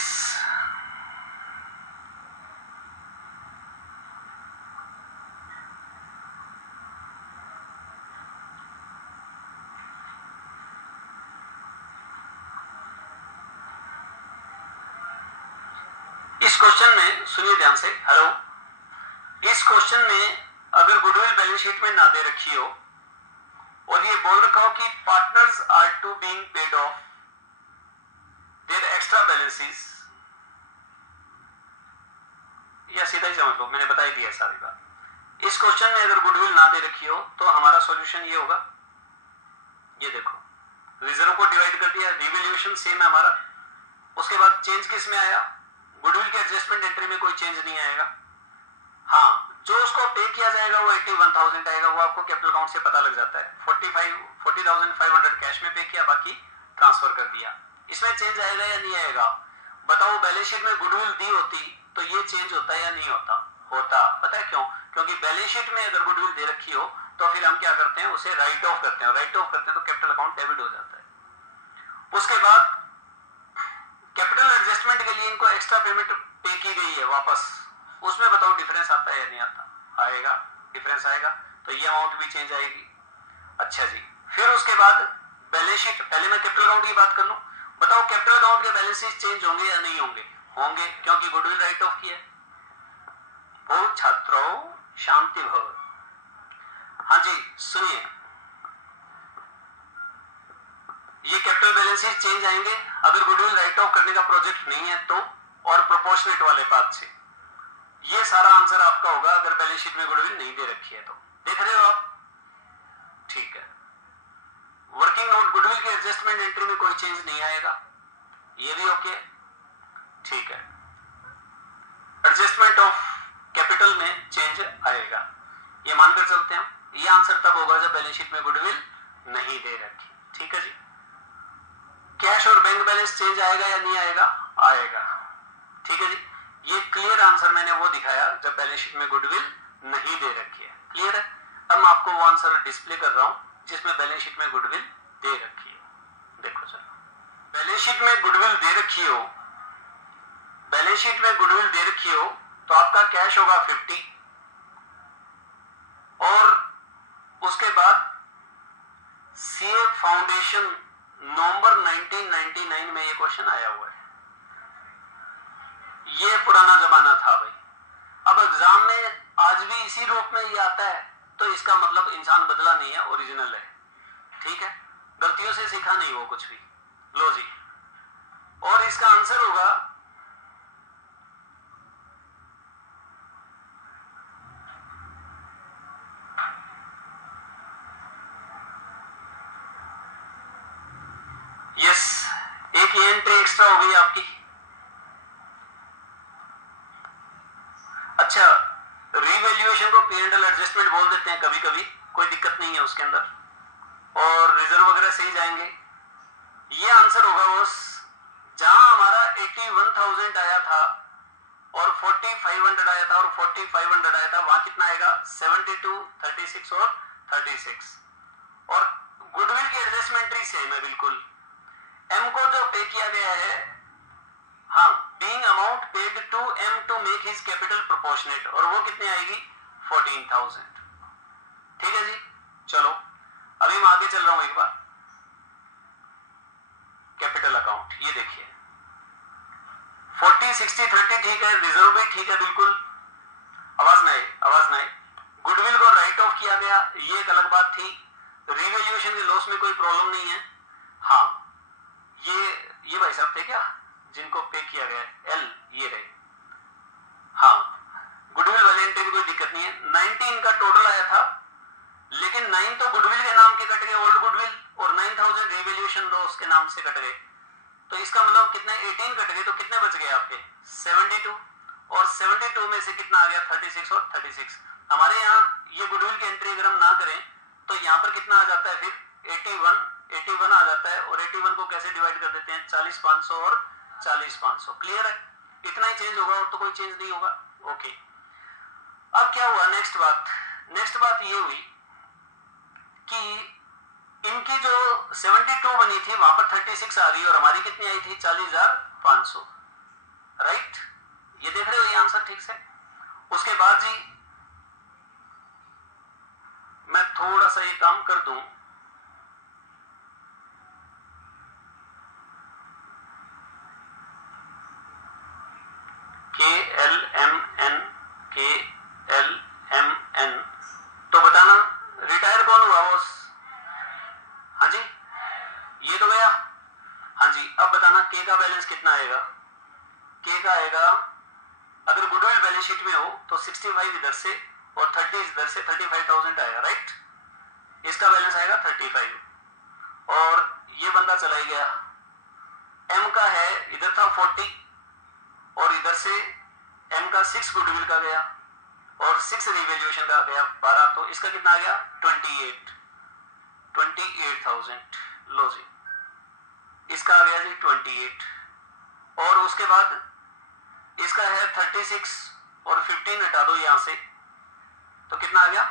इस क्वेश्चन में सुनिए ध्यान से। हेलो, इस क्वेश्चन में अगर गुडविल बैलेंस शीट में ना दे रखी हो और ये बोल रखा हो कि partners are to being paid off their extra balances, या सीधा ही समझ लो, मैंने बता ही दिया सारी बात। इस क्वेश्चन में अगर गुडविल ना दे रखी हो तो हमारा सॉल्यूशन ये होगा, ये देखो रिजर्व को डिवाइड कर दिया, रिवैल्यूएशन सेम है हमारा। उसके बाद चेंज किस में आया, गुडविल के एडजस्टमेंट एंट्री में कोई चेंज नहीं आएगा। हाँ, जो उसको पे किया जाएगा वो 81,000 आएगा, वो आपको कैपिटल अकाउंट से पता लग जाता है। 40,500 कैश में पे किया, बाकी ट्रांसफर कर दिया। इसमें चेंज आएगा या नहीं आएगा बताओ। बैलेंस शीट में गुडविल दी होती तो ये चेंज होता या नहीं होता? होता। पता है क्यों? क्योंकि बैलेंस शीट में अगर गुडविल दे रखी हो तो फिर हम क्या करते हैं, उसे राइट ऑफ करते हैं। राइट ऑफ करते हैं तो कैपिटल अकाउंट डेबिट हो जाता है। उसके बाद कैपिटल एडजस्टमेंट के लिए इनको एक्स्ट्रा पेमेंट पे की गई है वापस, उसमें बताओ डिफरेंस आता है या नहीं आता? आएगा, डिफरेंस आएगा, तो ये अमाउंट भी चेंज आएगी। अच्छा जी, फिर उसके बाद बैलेंस शीट, पहले मैं कैपिटल अकाउंट की बात कर लूं। बताओ कैपिटल अकाउंट के बैलेंसेस चेंज होंगे या नहीं होंगे? होंगे, क्योंकि गुडविल राइट ऑफ किया है। बहुत छात्रों शांति भव। हाँ जी सुनिए, ये कैपिटल बैलेंसेस चेंज आएंगे अगर गुडविल राइट ऑफ करने का प्रोजेक्ट नहीं है तो, और प्रोपोर्शनेट वाले पार्ट से। ये सारा आंसर आपका होगा अगर बैलेंस शीट में गुडविल नहीं दे रखी है तो। देख रहे हो आप? ठीक है। वर्किंग नोट गुडविल के एडजस्टमेंट एंट्री में कोई चेंज नहीं आएगा, ये भी ओके। ठीक है। एडजस्टमेंट ऑफ कैपिटल में चेंज आएगा, ये मानकर चलते हैं। ये आंसर तब होगा जब बैलेंस शीट में गुडविल नहीं दे रखी। ठीक है जी। कैश और बैंक बैलेंस चेंज आएगा या नहीं आएगा? आएगा। ठीक है जी। ये क्लियर आंसर मैंने वो दिखाया जब बैलेंस शीट में गुडविल नहीं दे रखी है। क्लियर है? अब मैं आपको वो आंसर डिस्प्ले कर रहा हूं जिसमें बैलेंस शीट में गुडविल दे रखी है। देखो चलो, बैलेंस शीट में गुडविल दे रखी हो, बैलेंस शीट में गुडविल दे रखी हो तो आपका कैश होगा 50, और उसके बाद सीए फाउंडेशन नवंबर 1999 में ये क्वेश्चन आया हुआ है। ये पुराना जमाना था भाई। अब एग्जाम में आज भी इसी रूप में ये आता है तो इसका मतलब इंसान बदला नहीं है, ओरिजिनल है। ठीक है, गलतियों से सीखा नहीं वो कुछ भी। लो जी, और इसका आंसर होगा यस। एक ये एंट्री एक्स्ट्रा हो गई आपकी। अच्छा, रीवैल्यूएशन को P&L एडजस्टमेंट बोल देते हैं कभी कभी, कोई दिक्कत नहीं है उसके अंदर, और रिजर्व वगैरह सही जाएंगे। ये आंसर होगा उस जहां हमारा 81,000 आया था और 40,500 आया था और 40,500 आया था, वहां कितना आएगा? 72, 36 और 36 और गुडविल की एडजस्टमेंट सेम है बिल्कुल। एम को जो पे किया गया है, हाँ, being amount paid to M to make his capital proportionate, और वो कितनी आएगी 14,000। ठीक है जी, चलो अभी मैं आगे चल रहा हूं एक बार। कैपिटल अकाउंट ये देखिए 40 60 30 ठीक है, रिजर्व भी ठीक है बिल्कुल, आवाज ना आए। गुडविल को राइट ऑफ किया गया, ये एक अलग बात थी। रिवैल्यूएशन के लॉस में कोई प्रॉब्लम नहीं है। हाँ, ये भाई साहब थे क्या जिनको पे किया गया, एल ये रहे। हाँ, गुडविल वाले एंट्री में कोई दिक्कत नहीं है। 19 का टोटल आया था, लेकिन 9 तो गुडविल के नाम के कट गए, ओल्ड गुडविल, और 9,000 रिवैल्यूएशन लॉस के नाम से कट गए। तो इसका मतलब कितने, 18 कट गए, तो कितने बच गए आपके 72, और 72 में से कितना आ गया 36 और 36। हमारे यहाँ ये गुडविल की एंट्री अगर हम ना करें तो यहाँ पर कितना आ जाता है फिर 81 आ जाता है, और 81 को कैसे डिवाइड कर देते हैं 40,500 और 40,500। क्लियर है, इतना ही चेंज होगा और तो कोई चेंज नहीं होगा। ओके, अब क्या हुआ, नेक्स्ट बात ये हुई कि इनकी जो 72 बनी थी वहां पर 36 आ गई, और हमारी कितनी आई थी 40,500। राइट, ये देख रहे हो ये आंसर ठीक से। उसके बाद जी मैं थोड़ा सा ये काम कर दूं, KLMN, तो बताना रिटायर कौन हुआ बॉस? हाँ जी, ये तो गया। हाँ जी, अब बताना के का बैलेंस कितना आएगा। के का आएगा, अगर गुडविल बैलेंस शीट में हो तो 65 इधर से और 30 इधर से 35,000 आएगा। राइट, इसका बैलेंस आएगा 35, और ये बंदा चला ही गया। एम का है, इधर था 40 और इधर से एम का 6 गुडविल का गया और 6 रिवैल्यूएशन का गया 12, तो इसका कितना आ गया 28,000। लो जी, इसका आ गया जी 28, और उसके बाद इसका है 36 और 15 हटा दो यहां से, तो कितना आ गया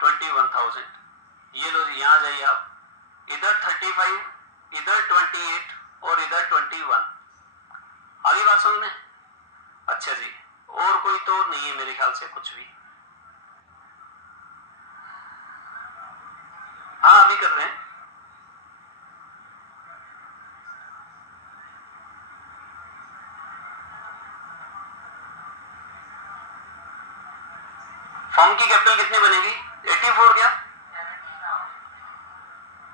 21,000। ये लो जी, यहां जाइए आप, इधर 35, इधर 28 और इधर 21। आगे बात समझ में? अच्छा जी, और कोई तो नहीं है मेरे ख्याल से कुछ भी। हाँ, अभी कर रहे हैं। फॉर्म की कैपिटल कितनी बनेगी 84 क्या?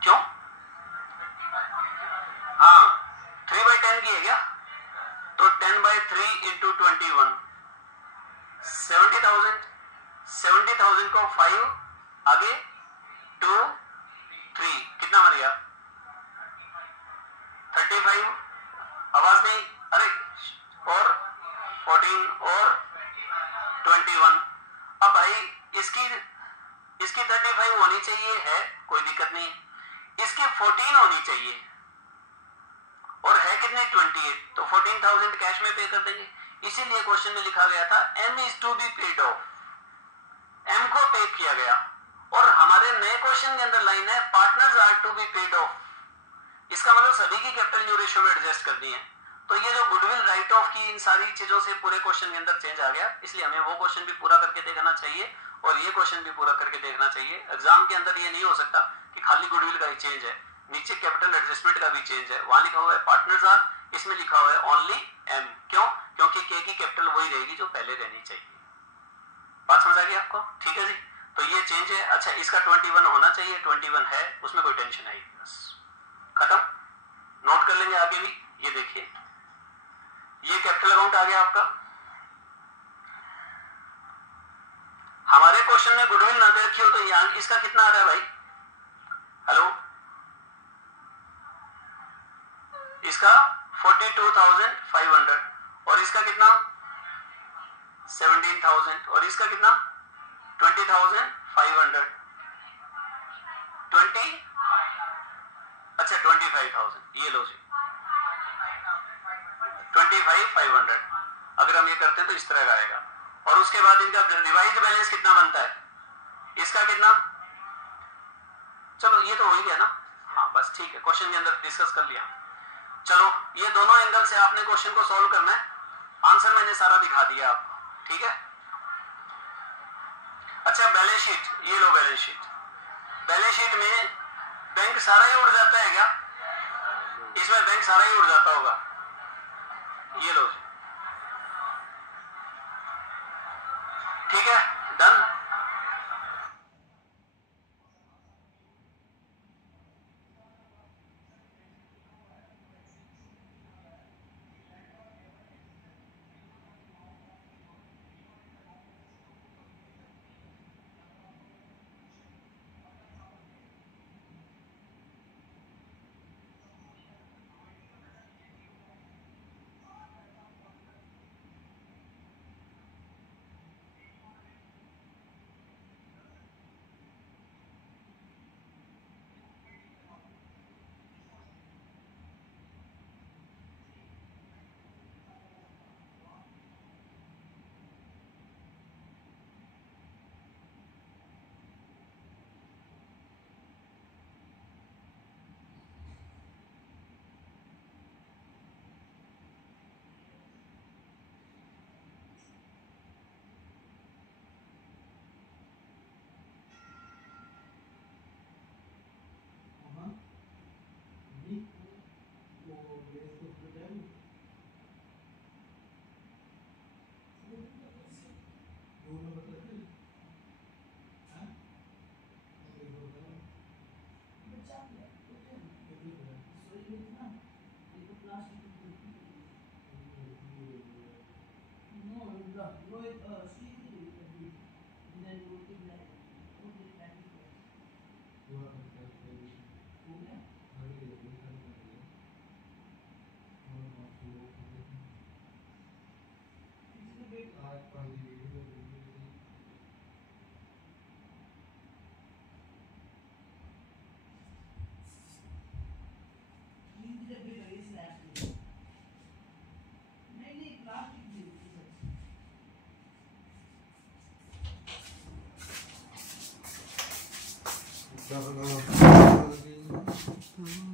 क्यों? हाँ, 3/10 की है क्या? तो 10/3 इंटू 21, 70,000 को 5 आगे 2 3 कितना बन गया 35। आवाज नहीं, अरे, और 14 और 21। अब भाई इसकी 35 होनी चाहिए है, कोई दिक्कत नहीं, इसकी 14 होनी चाहिए, और है कितने 28, तो 14,000 कैश में पे कर देंगे। इसीलिए क्वेश्चन में लिखा गया था M is to be paid off, M को पे किया गया, और हमारे नए क्वेश्चन के अंदर लाइन है partners are to be paid off. इसका मतलब सभी की कैपिटल न्यू रेशियो में एडजस्ट कर दी है। तो ये जो गुडविल राइट ऑफ की इन सारी चीजों से पूरे क्वेश्चन के अंदर चेंज आ गया, इसलिए हमें वो क्वेश्चन भी पूरा करके देखना चाहिए और ये क्वेश्चन भी पूरा करके देखना चाहिए। एग्जाम के अंदर ये नहीं हो सकता कि खाली गुडविल का ही चेंज है, नीचे कैपिटल एडजस्टमेंट का भी चेंज है। वहां लिखा हुआ है पार्टनर्स आर, इसमें लिखा हुआ है ओनली एम। क्यों? क्योंकि के की कैपिटल वही रहेगी जो पहले रहनी चाहिए। बात समझ आ गई आपको? ठीक है जी, तो ये चेंज है। अच्छा, इसका 21 होना चाहिए, 21 है, उसमें कोई टेंशन नहीं, बस खत्म। नोट कर लेंगे आगे भी। ये देखिए, ये कैपिटल अकाउंट आ गया आपका। हमारे क्वेश्चन में गुडविल ना दे रखी हो तो यहाँ इसका कितना आ रहा है भाई? हेलो, इसका 42,500, और इसका कितना 17,000, और इसका कितना 20,500, 20, अच्छा 25,000। ये लो जी 25,500। अगर हम ये करते हैं तो इस तरह का आएगा। और उसके बाद इनका रिवाइज बैलेंस कितना बनता है? इसका कितना चलो ये तो हो ही गया ना, हाँ बस ठीक है, क्वेश्चन के अंदर डिस्कस कर लिया। चलो ये दोनों एंगल से आपने क्वेश्चन को सॉल्व करना है, आंसर मैंने सारा दिखा दिया आपको, ठीक है। अच्छा बैलेंस शीट, ये लो बैलेंस शीट। बैलेंस शीट में बैंक सारा ही उड़ जाता है क्या? इसमें बैंक सारा ही उड़ जाता होगा, ये लो, ठीक है, डन। Não, não, não.